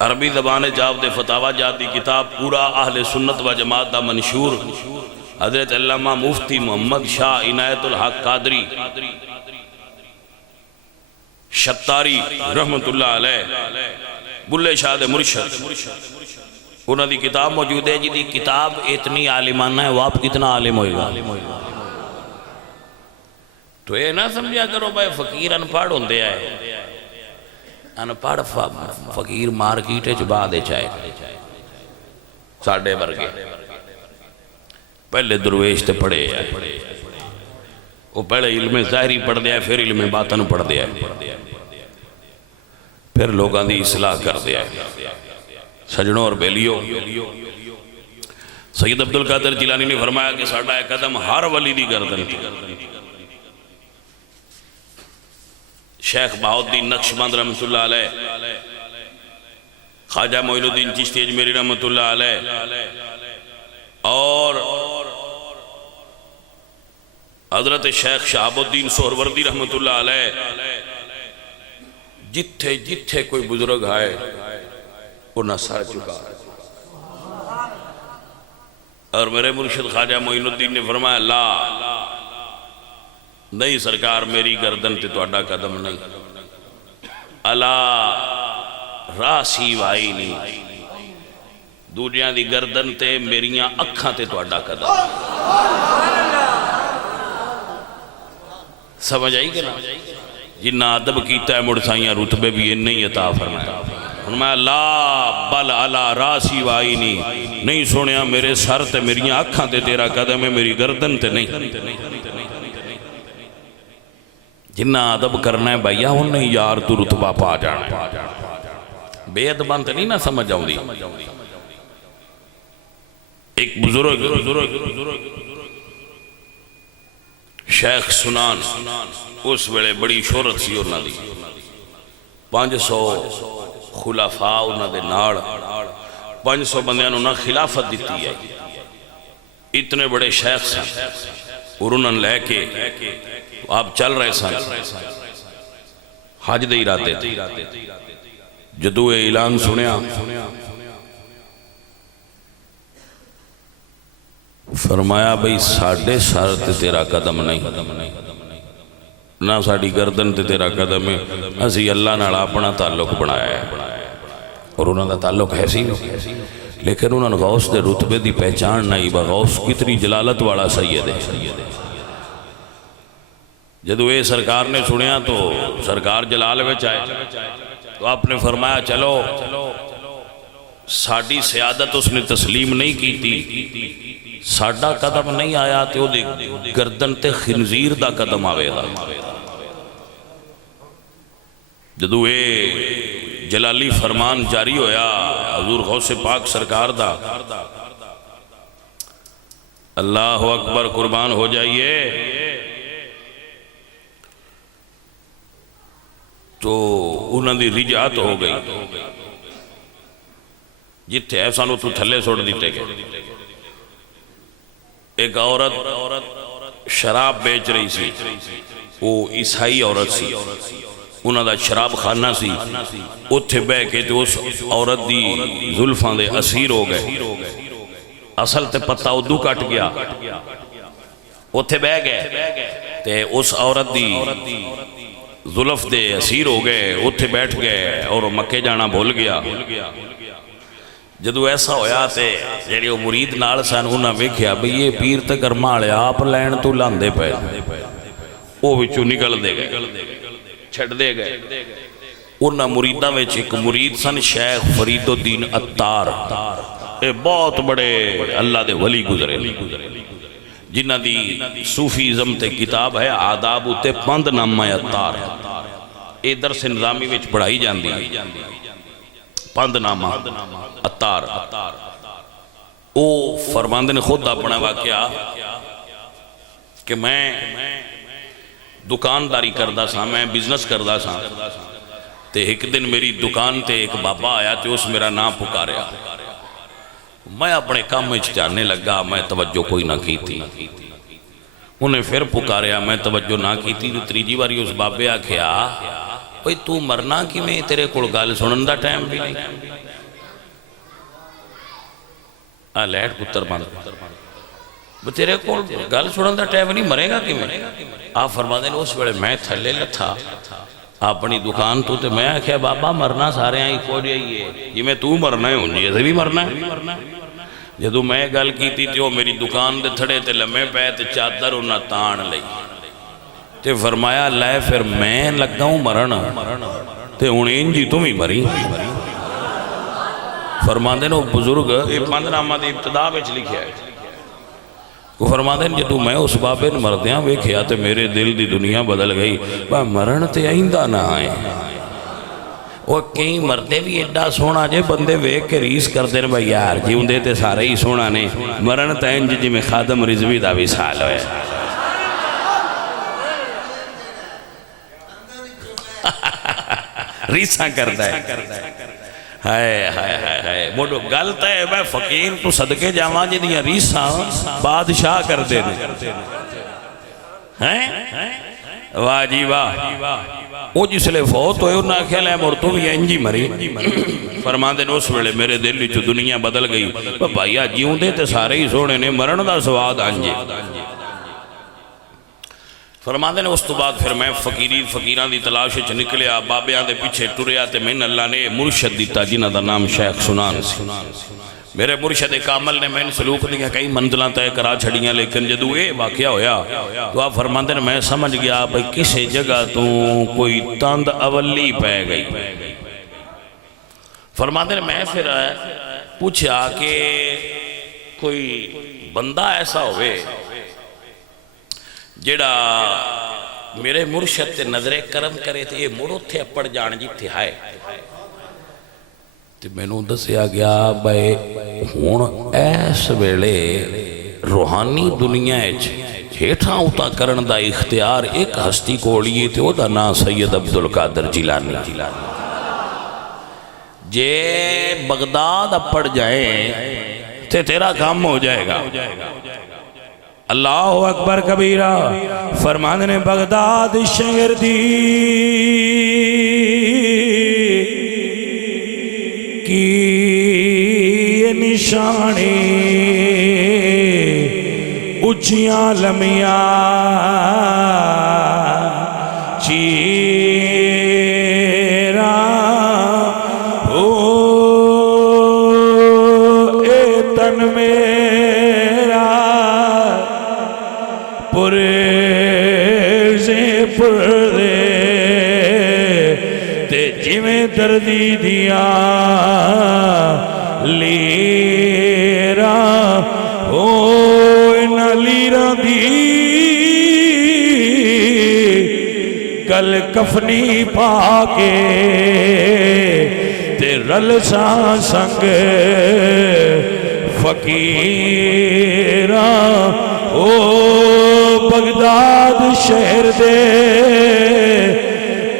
عربی زبان جاب دے فتاوی جات دی کتاب پورا اہل سنت و جماعت دا منشور حضرت علامہ مفتی محمد شاہ عنایت الحق قادری شتاری رحمت اللہ علیہ بلے شاہ دے مرشد انہوں دی کتاب موجود ہے، جی دی کتاب اتنی عالمانہ ہے، وہ آپ کتنا عالم ہوئے گا؟ تو یہ نہ سمجھا کرو بھائی فقیر انپڑھ ہوندے آئے، انپڑھ فقیر مارکیٹے چبا دے چاہے ساڑھے برگے پہلے درویش تے پڑھے آئے، وہ پہلے علم ظاہری پڑھ دیا ہے، پھر علم باطن پڑھ دیا ہے، پھر لوگاں دی اصلاح کر دیا ہے۔ سجنوں اور بیلیوں، سید عبدالقادر جیلانی نے فرمایا کہ ساڑھا ایک قدم ہر ولی دی گردن تھی۔ شیخ بہاؤالدین نقشبند رحمت اللہ علیہ، خواجہ معین الدین چشتی اجمیری رحمت اللہ علیہ، اور حضرت شیخ شہاب الدین سہروردی رحمت اللہ علیہ، جتھے جتھے کوئی بزرگ آئے انہاں سر چکا، اور میرے مرشد خواجہ معین الدین نے فرمایا لا نہیں سرکار میری گردن تے توڑا قدم نہیں، اللہ راسی وائی نہیں، دوجیاں دی گردن تے میریاں اکھاں تے توڑا قدم۔ سمجھ آئی کہ نا جنہ عدب کیتا ہے مڑسائیاں رتبے بھی انہی عطا فرمایا، فرمایا لا بل علا راسی وائی نہیں سنیا میرے سر تے میریاں اکھاں تے تیرا قدم ہے، میری گردن تے نہیں۔ جنہ عدب کرنا ہے بھائیہ انہیں یار تو رتبہ پا جانا ہے، بے ادبان تے نہیں نہ سمجھ آؤں دی۔ ایک بزرگ شیخ سنان اس ویلے بڑی شہرت سی انہاں دی، 500 خلافہ انہاں دے ناڑ، 500 بندیاں انہاں خلافت دیتی ہے، اتنے بڑے شیخ سن، اور انہاں لے کے آپ چل رہے سن حج دے ارادے تھے، جدو اعلان سنیا فرمایا بھئی ساڑھے سر تے تیرا قدم نہیں، نہ ساڑھی گردن تے تیرا قدم ہے، اسی اللہ نال اپنا تعلق بنایا ہے، اور انہوں دا تعلق ہے سی، لیکن انہوں نے غوث دے رتبے دی پہچان نہیں، غوث کتنی جلالت والا سید ہے۔ جدو اے سرکار نے سنیا تو سرکار جلال میں چاہے تو آپ نے فرمایا چلو ساڑھی سیادت اس نے تسلیم نہیں کی تھی، ساڑھا قدم نہیں آیا تو دے گردن تے خنزیر دا قدم آوے دا۔ جدو اے جلالی فرمان جاری ہویا حضور غوث پاک سرکار دا، اللہ اکبر، قربان ہو جائیے، تو انہوں نے رجعت ہو گئی، جتھے ایسا نو تو تھلے سوڑ دیتے گئے۔ ایک عورت شراب بیچ رہی سی، وہ عیسائی عورت سی، انہوں دا شراب خانہ سی، اتھے بے کے تو اس عورت دی زلفاں دے اسیر ہو گئے، اصل تے پتہ ادو کٹ گیا، اتھے بے گئے تے اس عورت دی زلف دے اسیر ہو گئے، اتھے بیٹھ گئے اور مکے جانا بھول گیا۔ جدو ایسا ہویا تے جیڑی وہ مرید نال سن انہاں ویکھیا بھئی یہ پیر تے گرمالے آپ لین تو لاندے پے، وہ وچوں نکل دے گئے، چھڑ دے گئے۔ انہاں مریداں وچ ایک مرید سن شیخ فرید الدین عطار، اے بہت بڑے اللہ دے ولی گزرے، جنہ دی صوفیزم تے کتاب ہے آداب تے پند نامہ عطار، اے درس نظامی وچ پڑھائی جاندی ہے، پند نامہ عطار۔ او فرماندے نے خود اپنا واقعہ کہ میں دکانداری کردہ سا، میں بزنس کردہ سا، تے ایک دن میری دکان تے ایک بابا آیا تے اس میرا نام پکاریا، میں اپنے کام میں جانے لگا، میں توجہ کوئی نہ کی تھی، انہیں پھر پکاریا، میں توجہ نہ کی تھی، تو تریجی باری اس بابے آکھیا بھئی تو مرنا کی میں تیرے کوڑ گال سنن دا ٹائم بھی نہیں، لیٹ پتر باندھ تیرے کوڑ گال سنن دا ٹائم نہیں، مرے گا کی میں؟ آپ فرما دیں اس ویڑے میں تھلے لتھا اپنی دکان تو تے میں آکھیا بابا مرنا سارے آئی کو جائیے، جی میں تو مرنا ہے ہوں جیسے بھی مرنا ہے۔ جدو میں گل کی تھی وہ میری دکان دے تھڑے تے لمحے پہ تے چادر انہاں تان لئی تے فرمایا لے پھر میں لگا ہوں مرن تے انہیں جی تم ہی مری۔ فرماندے نے بزرگ یہ پند نامہ دی ابتدا وچ لکھیا ہے، وہ فرماندے نے جدو میں اس بابے نے مردیاں ویکھیا تے میرے دل دی دنیا بدل گئی، مرن تے آئندہ نہ آئے۔ وہ کئی مردے بھی ایڈا سونا جے بندے ویک کے ریس کر دے بھائی یار جیوں دے تے سارے ہی سونا نے، مرن تے انج جی میں خادم رضوی دا بھی سال ہوئے۔ ریساں کردہ ہے، ہائے ہائے ہائے ہائے موڑو گلتا ہے میں فقیر تو صدقے جاواں جی دیا ریساں بادشاہ کر دے دے، واہ جی واہ۔ وہ جس لئے فوت ہوئے انہاں کھیل ہے مورتوں بھی انجی مری۔ فرمان دے اس ویلے میرے دل جو دنیا بدل گئی، بھائیا جیوں دے تے سارے ہی سونے نے مرن دا سواد آنجے۔ فرماندے نے اس تو بعد پھر میں فقیران دی تلاش وچ نکلیا، بابیاں دے پیچھے ٹریا تے میں اللہ نے مرشد دیتا جنہ دا نام شیخ سنان سی۔ میرے مرشد کامل نے میں سلوک دیا کئی منزلہ طے کرا چھڑیاں، لیکن جدو اے واقعہ ہویا تو آپ فرماندے نے میں سمجھ گیا بھئی کسے جگہ تو کوئی تاند اولی پہ گئی۔ فرماندے نے میں پھر پوچھا کہ کوئی بندہ ایسا ہوئے جیڑا میرے مرشد تے نظر کرم کرے تے یہ مڑو تھے اپڑ جان جی تھے ہائے تے میں نو دسیا گیا بھائی ہون ایس ویلے روحانی دنیا ہیٹھاں اوتا کرن دا اختیار ایک ہستی کوڑیے تے او دا نا سید عبدالقادر جیلانی۔ جے بغداد اپڑ جائیں تے تیرا کام ہو جائے گا۔ اللہ اکبر کبیرہ۔ فرمانے نے بغداد شہر دی کی نشانی اچھیاں لمیاں دردی دیا لیرا او ان لیرا دی گل کفنی پا کے تے رل ساں سنگ فقیراں او بغداد شہر دے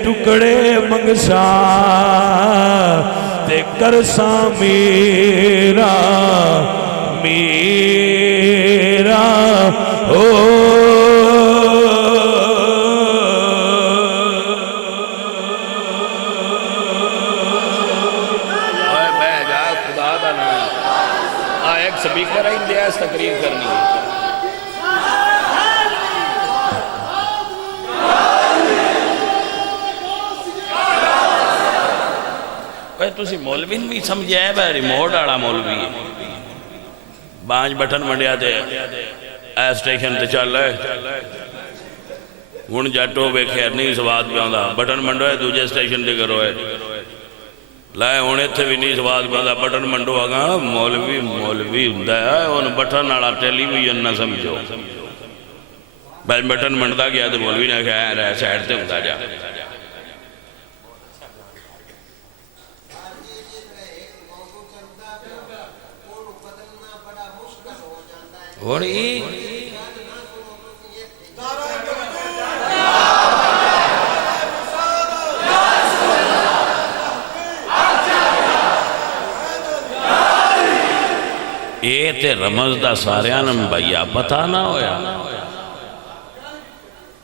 ٹکڑے منگساں تے کرساں میرا میرا او سپیکر ہے اندیا اس تقریر کرنی ہے تسی مولوی بھی سمجھے ہے بھائی ریموٹ آڑا مولوی ہے بانج بٹن منڈیا دے اے سٹیشن تے چل رہے ہون جاٹو بے خیر نہیں سواد پہ آندا بٹن منڈو ہے دوجہ سٹیشن تے کرو ہے لائے ہونے تھے بھی نہیں سواد بندہ بٹن منڈو آگا مولوی ہوندہ ہے ان بٹن آڑا ٹیلی ویژن نہ سمجھو بھائی بٹن منڈا گیا تو مولوی نے کہا رہا سائڈ تے ہوندہ جا وڑی یہ تے رمض دا ساریانم بھائیا پتہ نہ ہویا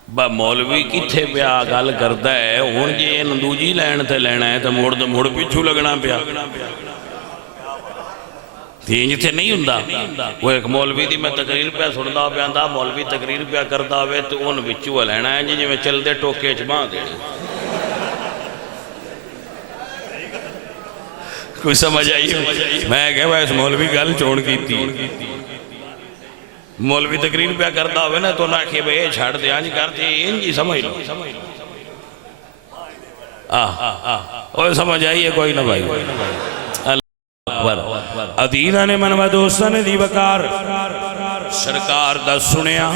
با مولوی کی تھے پیا گل کردہ ہے ہون جی نندوجی لین تے لینا ہے تو مڑ پیچھو لگنا پیا تینج تھے نہیں ہوندہ وہ ایک مولوی دی میں تقریر پہ سندا پہ آندہ مولوی تقریر پہ کردہ ہوئے تو ان بچو لینا ہے جی میں چل دے ٹوکے چباں دے کوئی سمجھ آئیے میں کہا اس مولوی گل چون کی تھی مولوی تقریر پہ کردہ ہوئے نا تو نہ کہ بھئی چھاڑ دے آنجی کرتے ہیں جی سمجھ لو اوہ سمجھ آئیے کوئی نہ بھائی عدیدہ نے منوہ دوستہ نے دی بکار سرکار دا سنیا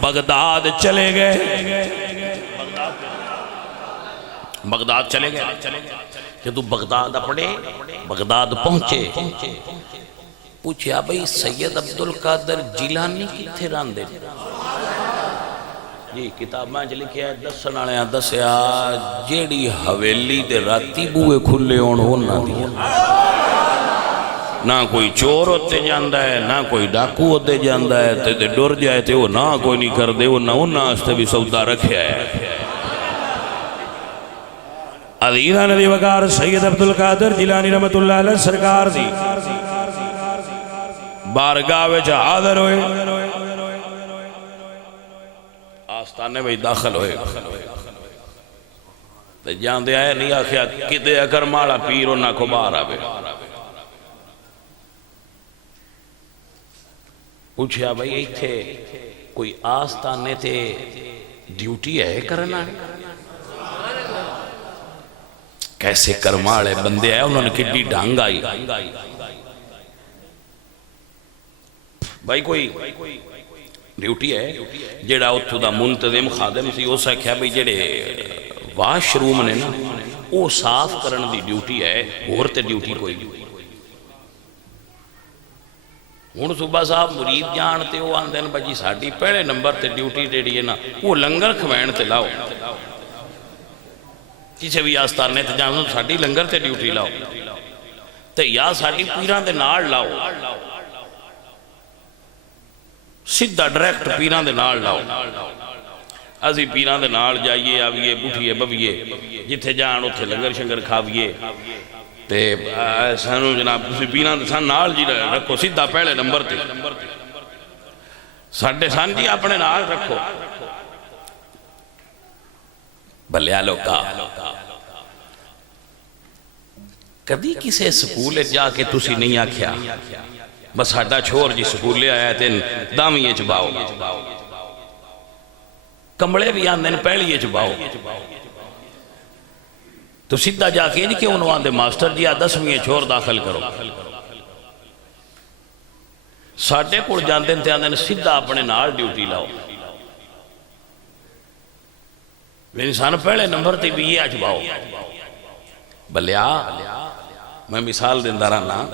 بغداد چلے گئے بغداد چلے گئے کہ تو بغداد اپنے بغداد پہنچے پوچھیا بھئی سید عبدالقادر جیلانی کی تھے راندے یہ کتاب میں جو لکھیا ہے دسن آنے دسیا جیڑی حویلی دے راتی بوئے کھلے ہون نہ دیا نہ کوئی چور ہوتے جاندہ ہے نہ کوئی ڈاکو ہوتے جاندہ ہے تے ڈر جائے تے وہ نہ کوئی نہیں کر دے وہ نہ آستے بھی سودا رکھیا ہے عزیزہ ندی وقار سید عبدالقادر جیلانی رحمت اللہ علیہ سرکار دی بارگاہ وچ حاضر ہوئے آستانے میں داخل ہوئے جان دے آئے نہیں آخیا کدے اکر مالا پیرو نہ کو بار آوے پوچھیا بھئی ایتھے کوئی آستانے تے ڈیوٹی ہے کرنا ہے کیسے کرماڑے بندے آئے انہوں نے کڈی ڈھانگ آئی بھائی کوئی ڈیوٹی ہے جیڑا اتھو دا منتظم خادم سی وہ سکھیا بھئی جیڑے واش روم نے نا وہ صاف کرن دی ڈیوٹی ہے اور تے ڈیوٹی کوئی ہون صبح صاحب مرید جانتے ہو آندین بجی ساڑھی پہلے نمبر تے ڈیوٹی ڈیڑی ہے نا وہ لنگر کھوین تے لاؤ کسی بھی آستانے تے جانتے ساڑھی لنگر تے ڈیوٹی لاؤ تے یا ساڑھی پیران دے نار لاؤ سیدھا ڈریکٹ پیران دے نار لاؤ ازی پیران دے نار جائیے آویے بوٹھیے ببیے جتھے جان اتھے لنگر شنگر کھاویے تے سانو جناب پیران دے سان نال جی رکھو سیدھا پہلے نمبر تے ساڑھے سان جی اپنے نال رکھو بھلیا لوکا کدی کسے سکولے جا کے تسی نہیں آکھیا بس ہٹا چھوڑ جی سکولے آیا تین دامیے چباؤ کمڑے بھی آندین پہلیے چباؤ تو سیدھا جا کے جی کہ انہوں آندے ماسٹر جی 10ویں چھوڑ داخل کرو ساڑھے کوڑ جاندین تے آندین سیدھا اپنے نال ڈیوٹی لاؤ انسان پہلے نمبر تے بھی یہ اجباؤ بلیا میں مثال دیندہ رہنا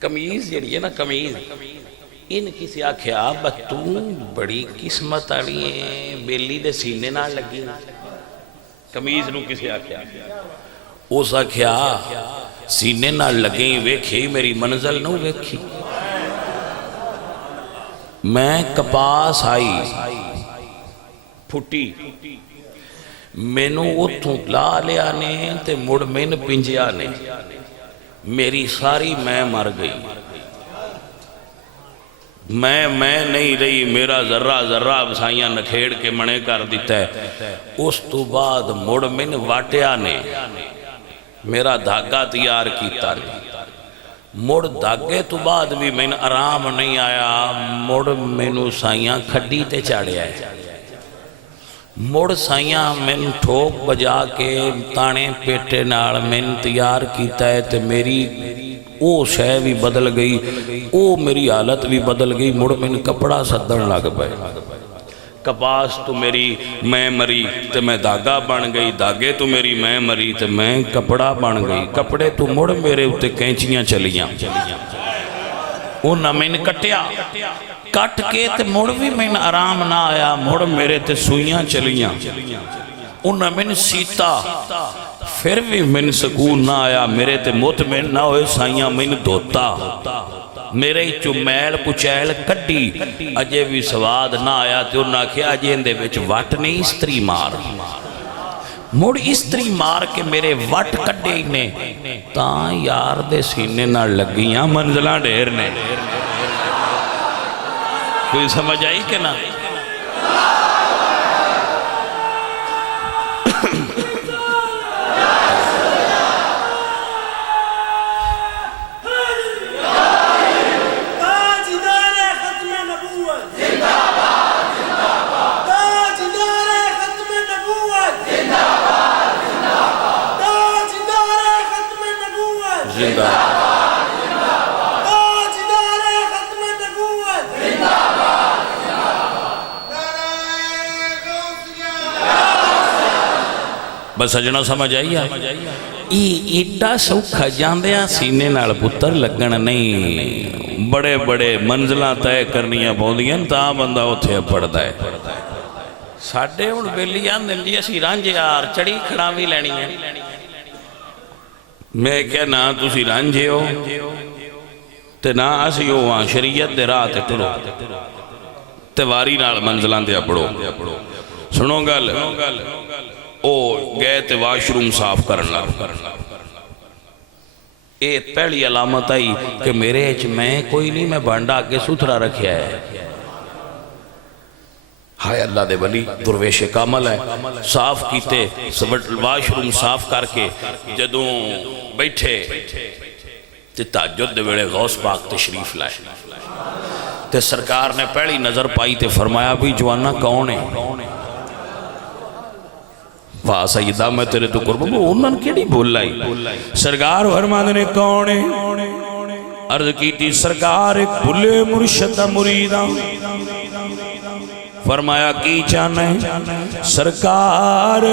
کمیز جڑی ہے نا کمیز ان کسی آکھیا بتوں بڑی قسمت آڑی ہے بیلی دے سینے نہ لگی کمیز نو کسی آکھیا اس آکھیا سینے نہ لگیں ویکھی میری منزل نو ویکھی میں کپاس آئی پھٹی مینو اتھوں لا لیا نے تے مڑ مین پنجیا نے میری ساری میں مر گئی میں نہیں رہی میرا ذرہ ذرہ بسائیاں نکھیڑ کے منے کر دیتا ہے اس تو بعد مڑ من واٹیا نے میرا دھاگا تیار کیتا نے مڑ دھاگے تو بعد بھی میں آرام نہیں آیا مڑ مینو سائیاں کھڈی تے چاڑیا ہے مڑ سائیاں میں ٹھوک بجا کے تانے پیٹے نال میں تیار کیتا ہے تے میری او شے بھی بدل گئی او میری حالت بھی بدل گئی مڑ میں کپڑا سدن لگ پائے کپاس تو میری میں مری تے میں دھاگا بن گئی دھاگے تو میری میں مری تے میں کپڑا بن گئی کپڑے تو مڑ میرے اتے کینچیاں چلیاں او نہ میں کٹیا کٹ کے تے مڑ بھی میں آرام نہ آیا مڑ میرے تے سوئیاں چلیاں انہاں میں سیتا پھر بھی میں سکون نہ آیا میرے تے مطمئن نہ ہوئے سائیاں میں دھوتا میرے چمیل پچیل کڈی اجے بھی سواد نہ آیا تے انہاں کیا اجے اندے وچ وٹ نہیں استری مار مڑ استری مار کے میرے وٹ کڈے نے تاں یار دے سینے نہ لگیاں منزلہ ڈھیر نے کوئی سمجھ آئی کہ نہ بس سجنا سمجھ آئی ہے ایڈا سوکھا جاندیاں سینے نال پتر لگن نہیں بڑے بڑے منزلہ طے کرنیاں پوندیاں تاں بندہ اتھے پڑھتا ہے ساڑھے ان بیلیاں دنجی اسی رانجے یار چڑی کھڑا بھی لینی ہے میں کہا نا تسی رانجے ہو تے نا اسی ہو وہاں شریعت دے راہ تے ٹرو تے واری نال منزلان دے اپڑو سنو گل او گئے تے واش روم صاف کرنا اے پہلی علامت آئی کہ میرے اچ میں کوئی نہیں میں بانڈا کے ستھرا رکھیا ہے ہائے اللہ دے ولی درویش کامل ہے صاف کیتے واش روم صاف کر کے جدوں بیٹھے تے تہجد دے ویلے غوث پاک تشریف لائے تے سرکار نے پہلی نظر پائی تے فرمایا بھی جوانا کون ہے واہ سیدہ میں تیرے تو قربہ انہوں نے کیڑی بول لائی سرکار فرمانے نے کون ہے عرض کی تھی سرکار ایک بھلے مرشد مریدہ فرمایا کی چاہنا ہے سرکار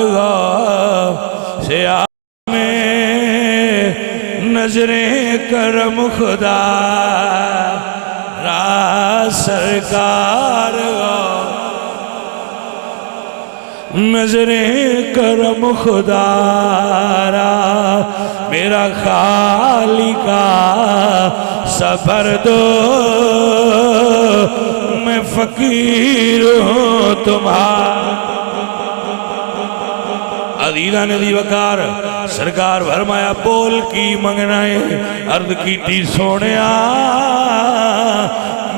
سے میں نظریں کرم خدا را سرکار نظریں کرم خدا را میرا خالقہ سفر دو میں فقیر ہوں تمہارا عزیزہ ندی وقار سرکار فرمایا بول کی منگنا ہے عرض کی تھی سونیا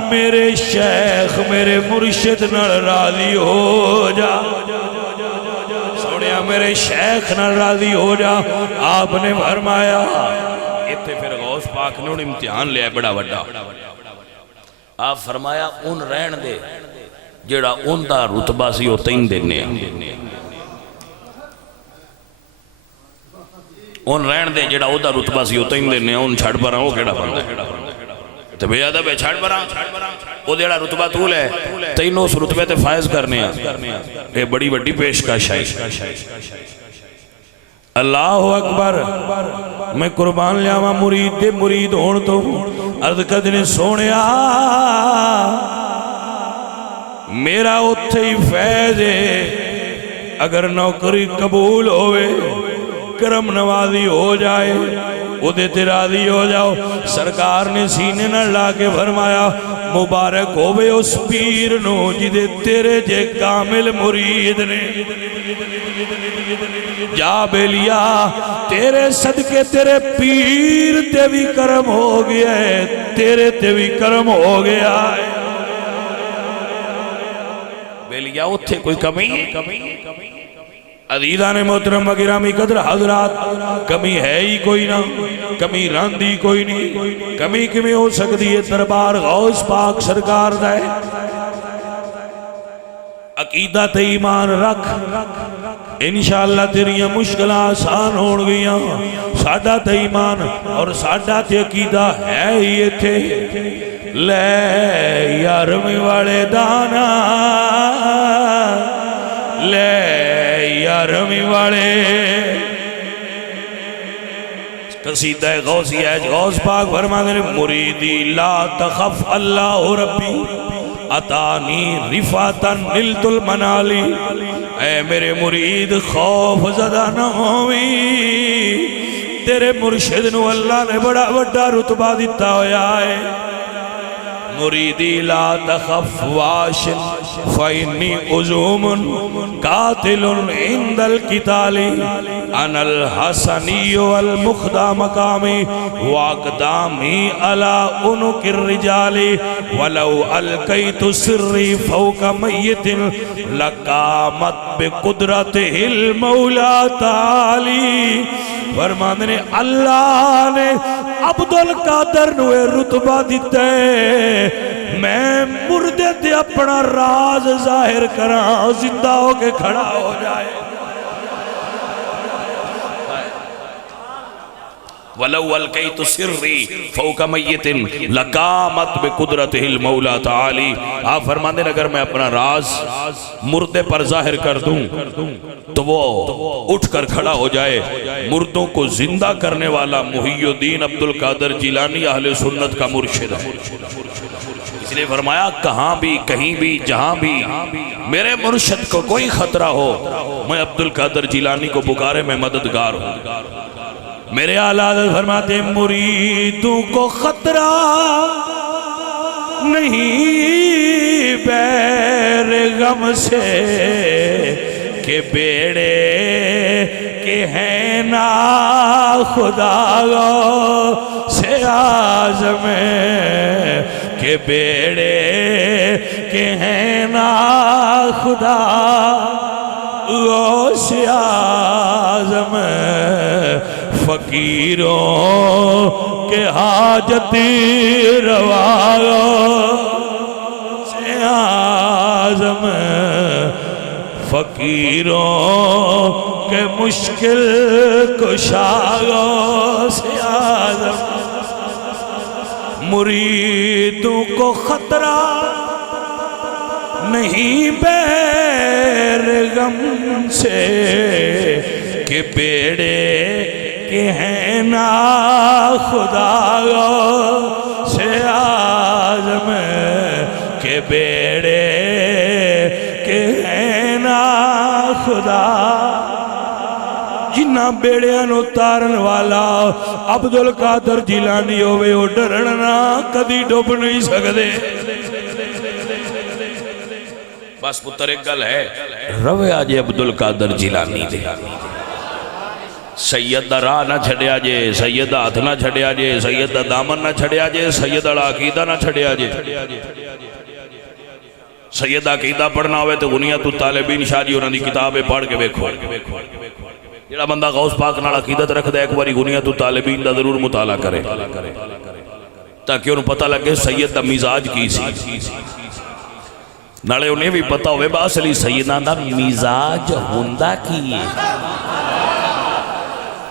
میرے شیخ میرے مرشد نال راضی ہو جا سونیا میرے شیخ نال راضی ہو جا آپ نے فرمایا اتنے پھر غوث پاک نے انہیں امتحان لیا بڑا وڈا آپ فرمایا ان رہن دے جڑا ان دا رتبہ سی ہوتا ہی دینے ان رہن دے جڑا او دا رتبہ سی ہوتا ہی دینے ان چھڑ پر آؤں کیڑا بندہ تو بے ادب ہے چھڑ پر آؤں وہ جڑا رتبہ طول ہے تینوں اس رتبے تے فائز کرنے یہ بڑی بڑی پیشکش ہے اللہ اکبر میں قربان لیاواں مرید دے مرید ہون تو عرض کدنے سونیا میرا اتھے ہی فیض ہے اگر نوکری قبول ہوئے کرم نوازی ہو جائے ادھے تیرادی ہو جاؤ سرکار نے سینے نہ لا کے فرمایا مبارک ہوئے اس پیر نو جدے تیرے جے کامل مرید نے جا بیلیا تیرے صدقے تیرے پیر تے بھی کرم ہو گیا ہے تیرے تے بھی کرم ہو گیا ہے بیلیا اتھے کوئی کمی عزیزان محترم گرامی قدر حضرات کمی ہے ہی کوئی نہ کمی راندی کوئی نہیں کمی کمی ہو سکتی ہے دربار غوث پاک سرکار دا ہے عقیدہ تے ایمان رکھ انشاءاللہ تیریاں مشکلہ آسان ہون گیاں ساڑھا تے ایمان اور ساڑھا تے عقیدہ ہے ہی تھے لے یارمی والے دانا لے یارمی والے قصیدہ غوثی ہے غوث پاک فرما دے مریدی لا تخف اللہ ربی اتانی رفاتا نلت المنالی اے میرے مرید خوف زدہ نہ ہوئی تیرے مرشد نو اللہ نے بڑا بڑا رتبہ دیتا ہویا ہے مریدی لا تخف واشن فإنی عزوم قاتل عند القتال انا الحسنی والمخدع مقامی واقدامی على عنق الرجال ولو القیت سری فوق میت لقامت بقدرته المولا تعالی فرمانے نے اللہ نے عبدالقادر نوے رتبہ دیتے میں مردے تے اپنا راز ظاہر کراں زندہ ہو کے کھڑا ہو جائے وَلَوْ أَلْقَيْتُ سِرِّي فَوْقَ مَيِّتٍ لَقَامَتْ بِقُدْرَتِهِ الْمَوْلَى تعالی آپ فرماندے ہیں اگر میں اپنا راز مردے پر ظاہر کر دوں تو وہ اٹھ کر کھڑا ہو جائے مردوں کو زندہ کرنے والا محی الدین عبدالقادر جیلانی اہل سنت کا مرشد ہے اس لئے فرمایا کہاں بھی کہیں بھی جہاں بھی میرے مرشد کو کوئی خطرہ ہو میں عبدالقادر جیلانی کو پکارے میں مددگار ہوں میرے آلہ فرماتے مریدوں کو خطرہ نہیں بیر غم سے کہ بیڑے کہ ہیں نا خدا سے اعظم کہ بیڑے کہ ہیں نا خدا سے اعظم فقیروں کے حاجتی روا سے اعظم فقیروں کے مشکل کشا سے اعظم مریدوں کو خطرہ نہیں بیر غم سے کہ بیڑے کہ ہیں نا خدا سے اعظم کہ بیڑے کہ ہیں نا خدا جنہ بیڑیاں نو تارن والا عبدالقادر جیلانی ہوئے وہ ڈرنا کدی ڈوب نہیں سکتے بس پتر ایک گل ہے روے آجے عبدالقادر جیلانی دے سید دا راہ نہ چھڑیا جے سید دا ہاتھ نہ چھڑیا جے سید دا دامن نہ چھڑیا جے سید دا عقیدہ نہ چھڑیا جے سید دا عقیدہ پڑھنا ہوئے تو غنیت الطالبین شاہ جی انہوں نے کتابیں پڑھ کے بیکھو جڑا بندہ غوث پاک نال عقیدت رکھ دے ایک باری غنیت الطالبین دا ضرور مطالعہ کرے تاکہ انہوں پتہ لگے سید دا مزاج کی سی نالے انہیں بھی پتہ ہوئے باصلی سیدہ دا مزاج ہوندہ کی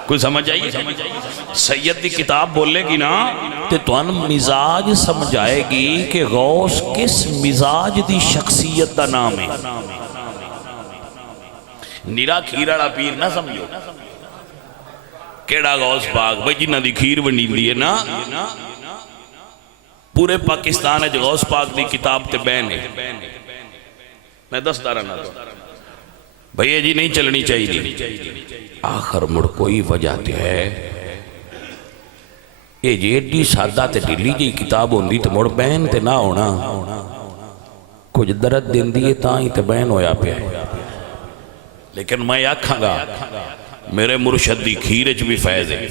کوئی سمجھ آئی؟ سید دی کتاب بولے گی نا تے توان مزاج سمجھائے گی کہ غوث کس مزاج دی شخصیت دا نام ہے. نیرا کھیرڑا پیر نہ سمجھو کیڑا غوث پاک بھئی جنہ دی کھیر ونی دی ہے نا. پورے پاکستان ہے جو غوث پاک دی کتاب تے بین ہے. میں 10 دارہ نہ دو بھئی یہ جی نہیں چلنی چاہیے. آخر مڑ کوئی وجہ تے ہے یہ جی ایڈی سادہ تے ڈیلی جی کتاب ہوندی تے مڑ بین تے نہ ہونا کچھ درد دین دیئے تائیں تے بین ہویا پہ ہے. لیکن میں آکھاں گا میرے مرشد دی کھیرچ بھی فیض ہے.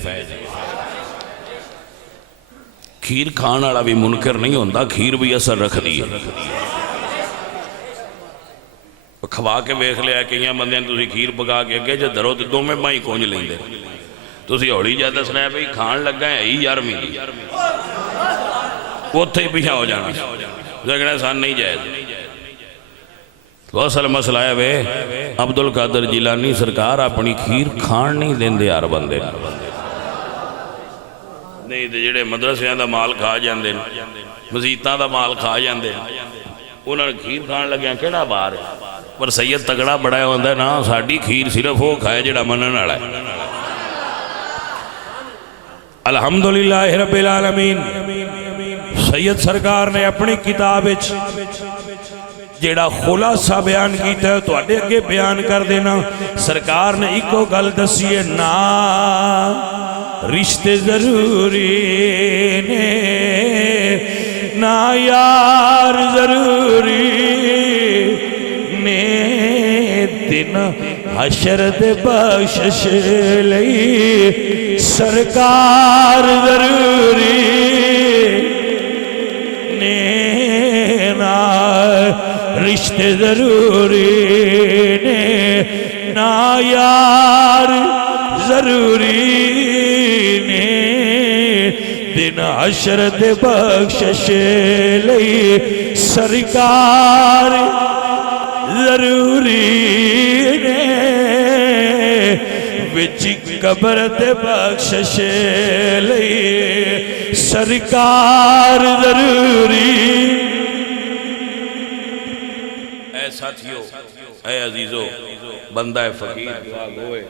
کھیر کھانا والا بھی منکر نہیں ہوندہ کھیر بھی اثر رکھ دی ہے. کھوا کے بیخ لیا کہ یہاں بندیاں تُسی کھیر پکا کے گئے جو درو دو میں مائی کونج لیں دے تُسی ہوڑی جا دسنا ہے بھئی کھان لگ گئے ہی 11ویں دی وہ تھے ہی پیچھا ہو جانا لیکن ایسان نہیں جائے. تو اصل مسئلہ ہے بے عبدالقادر جیلانی سرکار اپنی کھیر کھان نہیں دیں دے یار بندے نہیں دے جڑے مدرسیاں دا مال کھا جاندے مسجداں دا مال کھا جاندے انہوں نے کھیر کھان لگے ہیں کیڑا بار ہے. پر سید تگڑا بڑا ہوندہ ہے نا ساڑھی کھیر صرف ہو کھائے جڑا منن والا ہے. الحمدللہ رب العالمین. سید سرکار نے اپنی کتاب جیڑا خلاصہ بیان کیتا ہے تو اڈے کے بیان کر دینا. سرکار نے ایک کو گل دسیے نا رشتے ضروری نے نا یار ضروری نے دن حشر دے بخشش لئی سرکار ضروری نے نا رشتے ضروری نے نا یار ضروری نے دن حشر دے بخشش لئی سرکار ضروری نے وچ قبر دے بخشش لئی سرکار ضروری. اے ساتھیو اے عزیزو بندہ فقیر دعا گوئے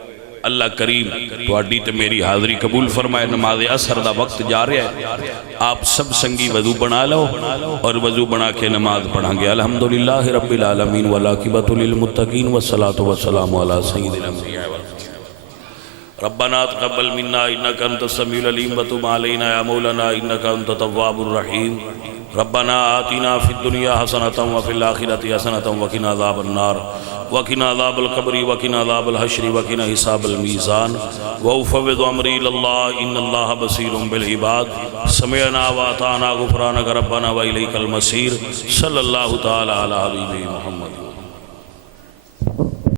اللہ کریم توڑی تے میری حاضری قبول فرمائے. نماز عصر دا وقت جا رہا ہے آپ سب سنگی وضو بنا لو اور وضو بنا کے نماز پڑھیں گے. الحمدللہ رب العالمین والعاقبۃ للمتقین والصلاة والسلام علی سید الانبیاء ربنا تقبل منا انک انت السمیع العلیم وتب علینا یا مولانا انک انت التواب الرحیم. ربنا آتنا فی الدنیا حسنۃ وفی الآخرۃ حسنۃ وقنا عذاب النار وقنا عذاب القبر وقنا عذاب الحشر وقنا حساب المیزان وافوض امری اللہ ان اللہ بصیر بالعباد. سمعنا واطعنا غفرانک ربنا والیک المصیر. صلی اللہ تعالی علی حبیب محمد.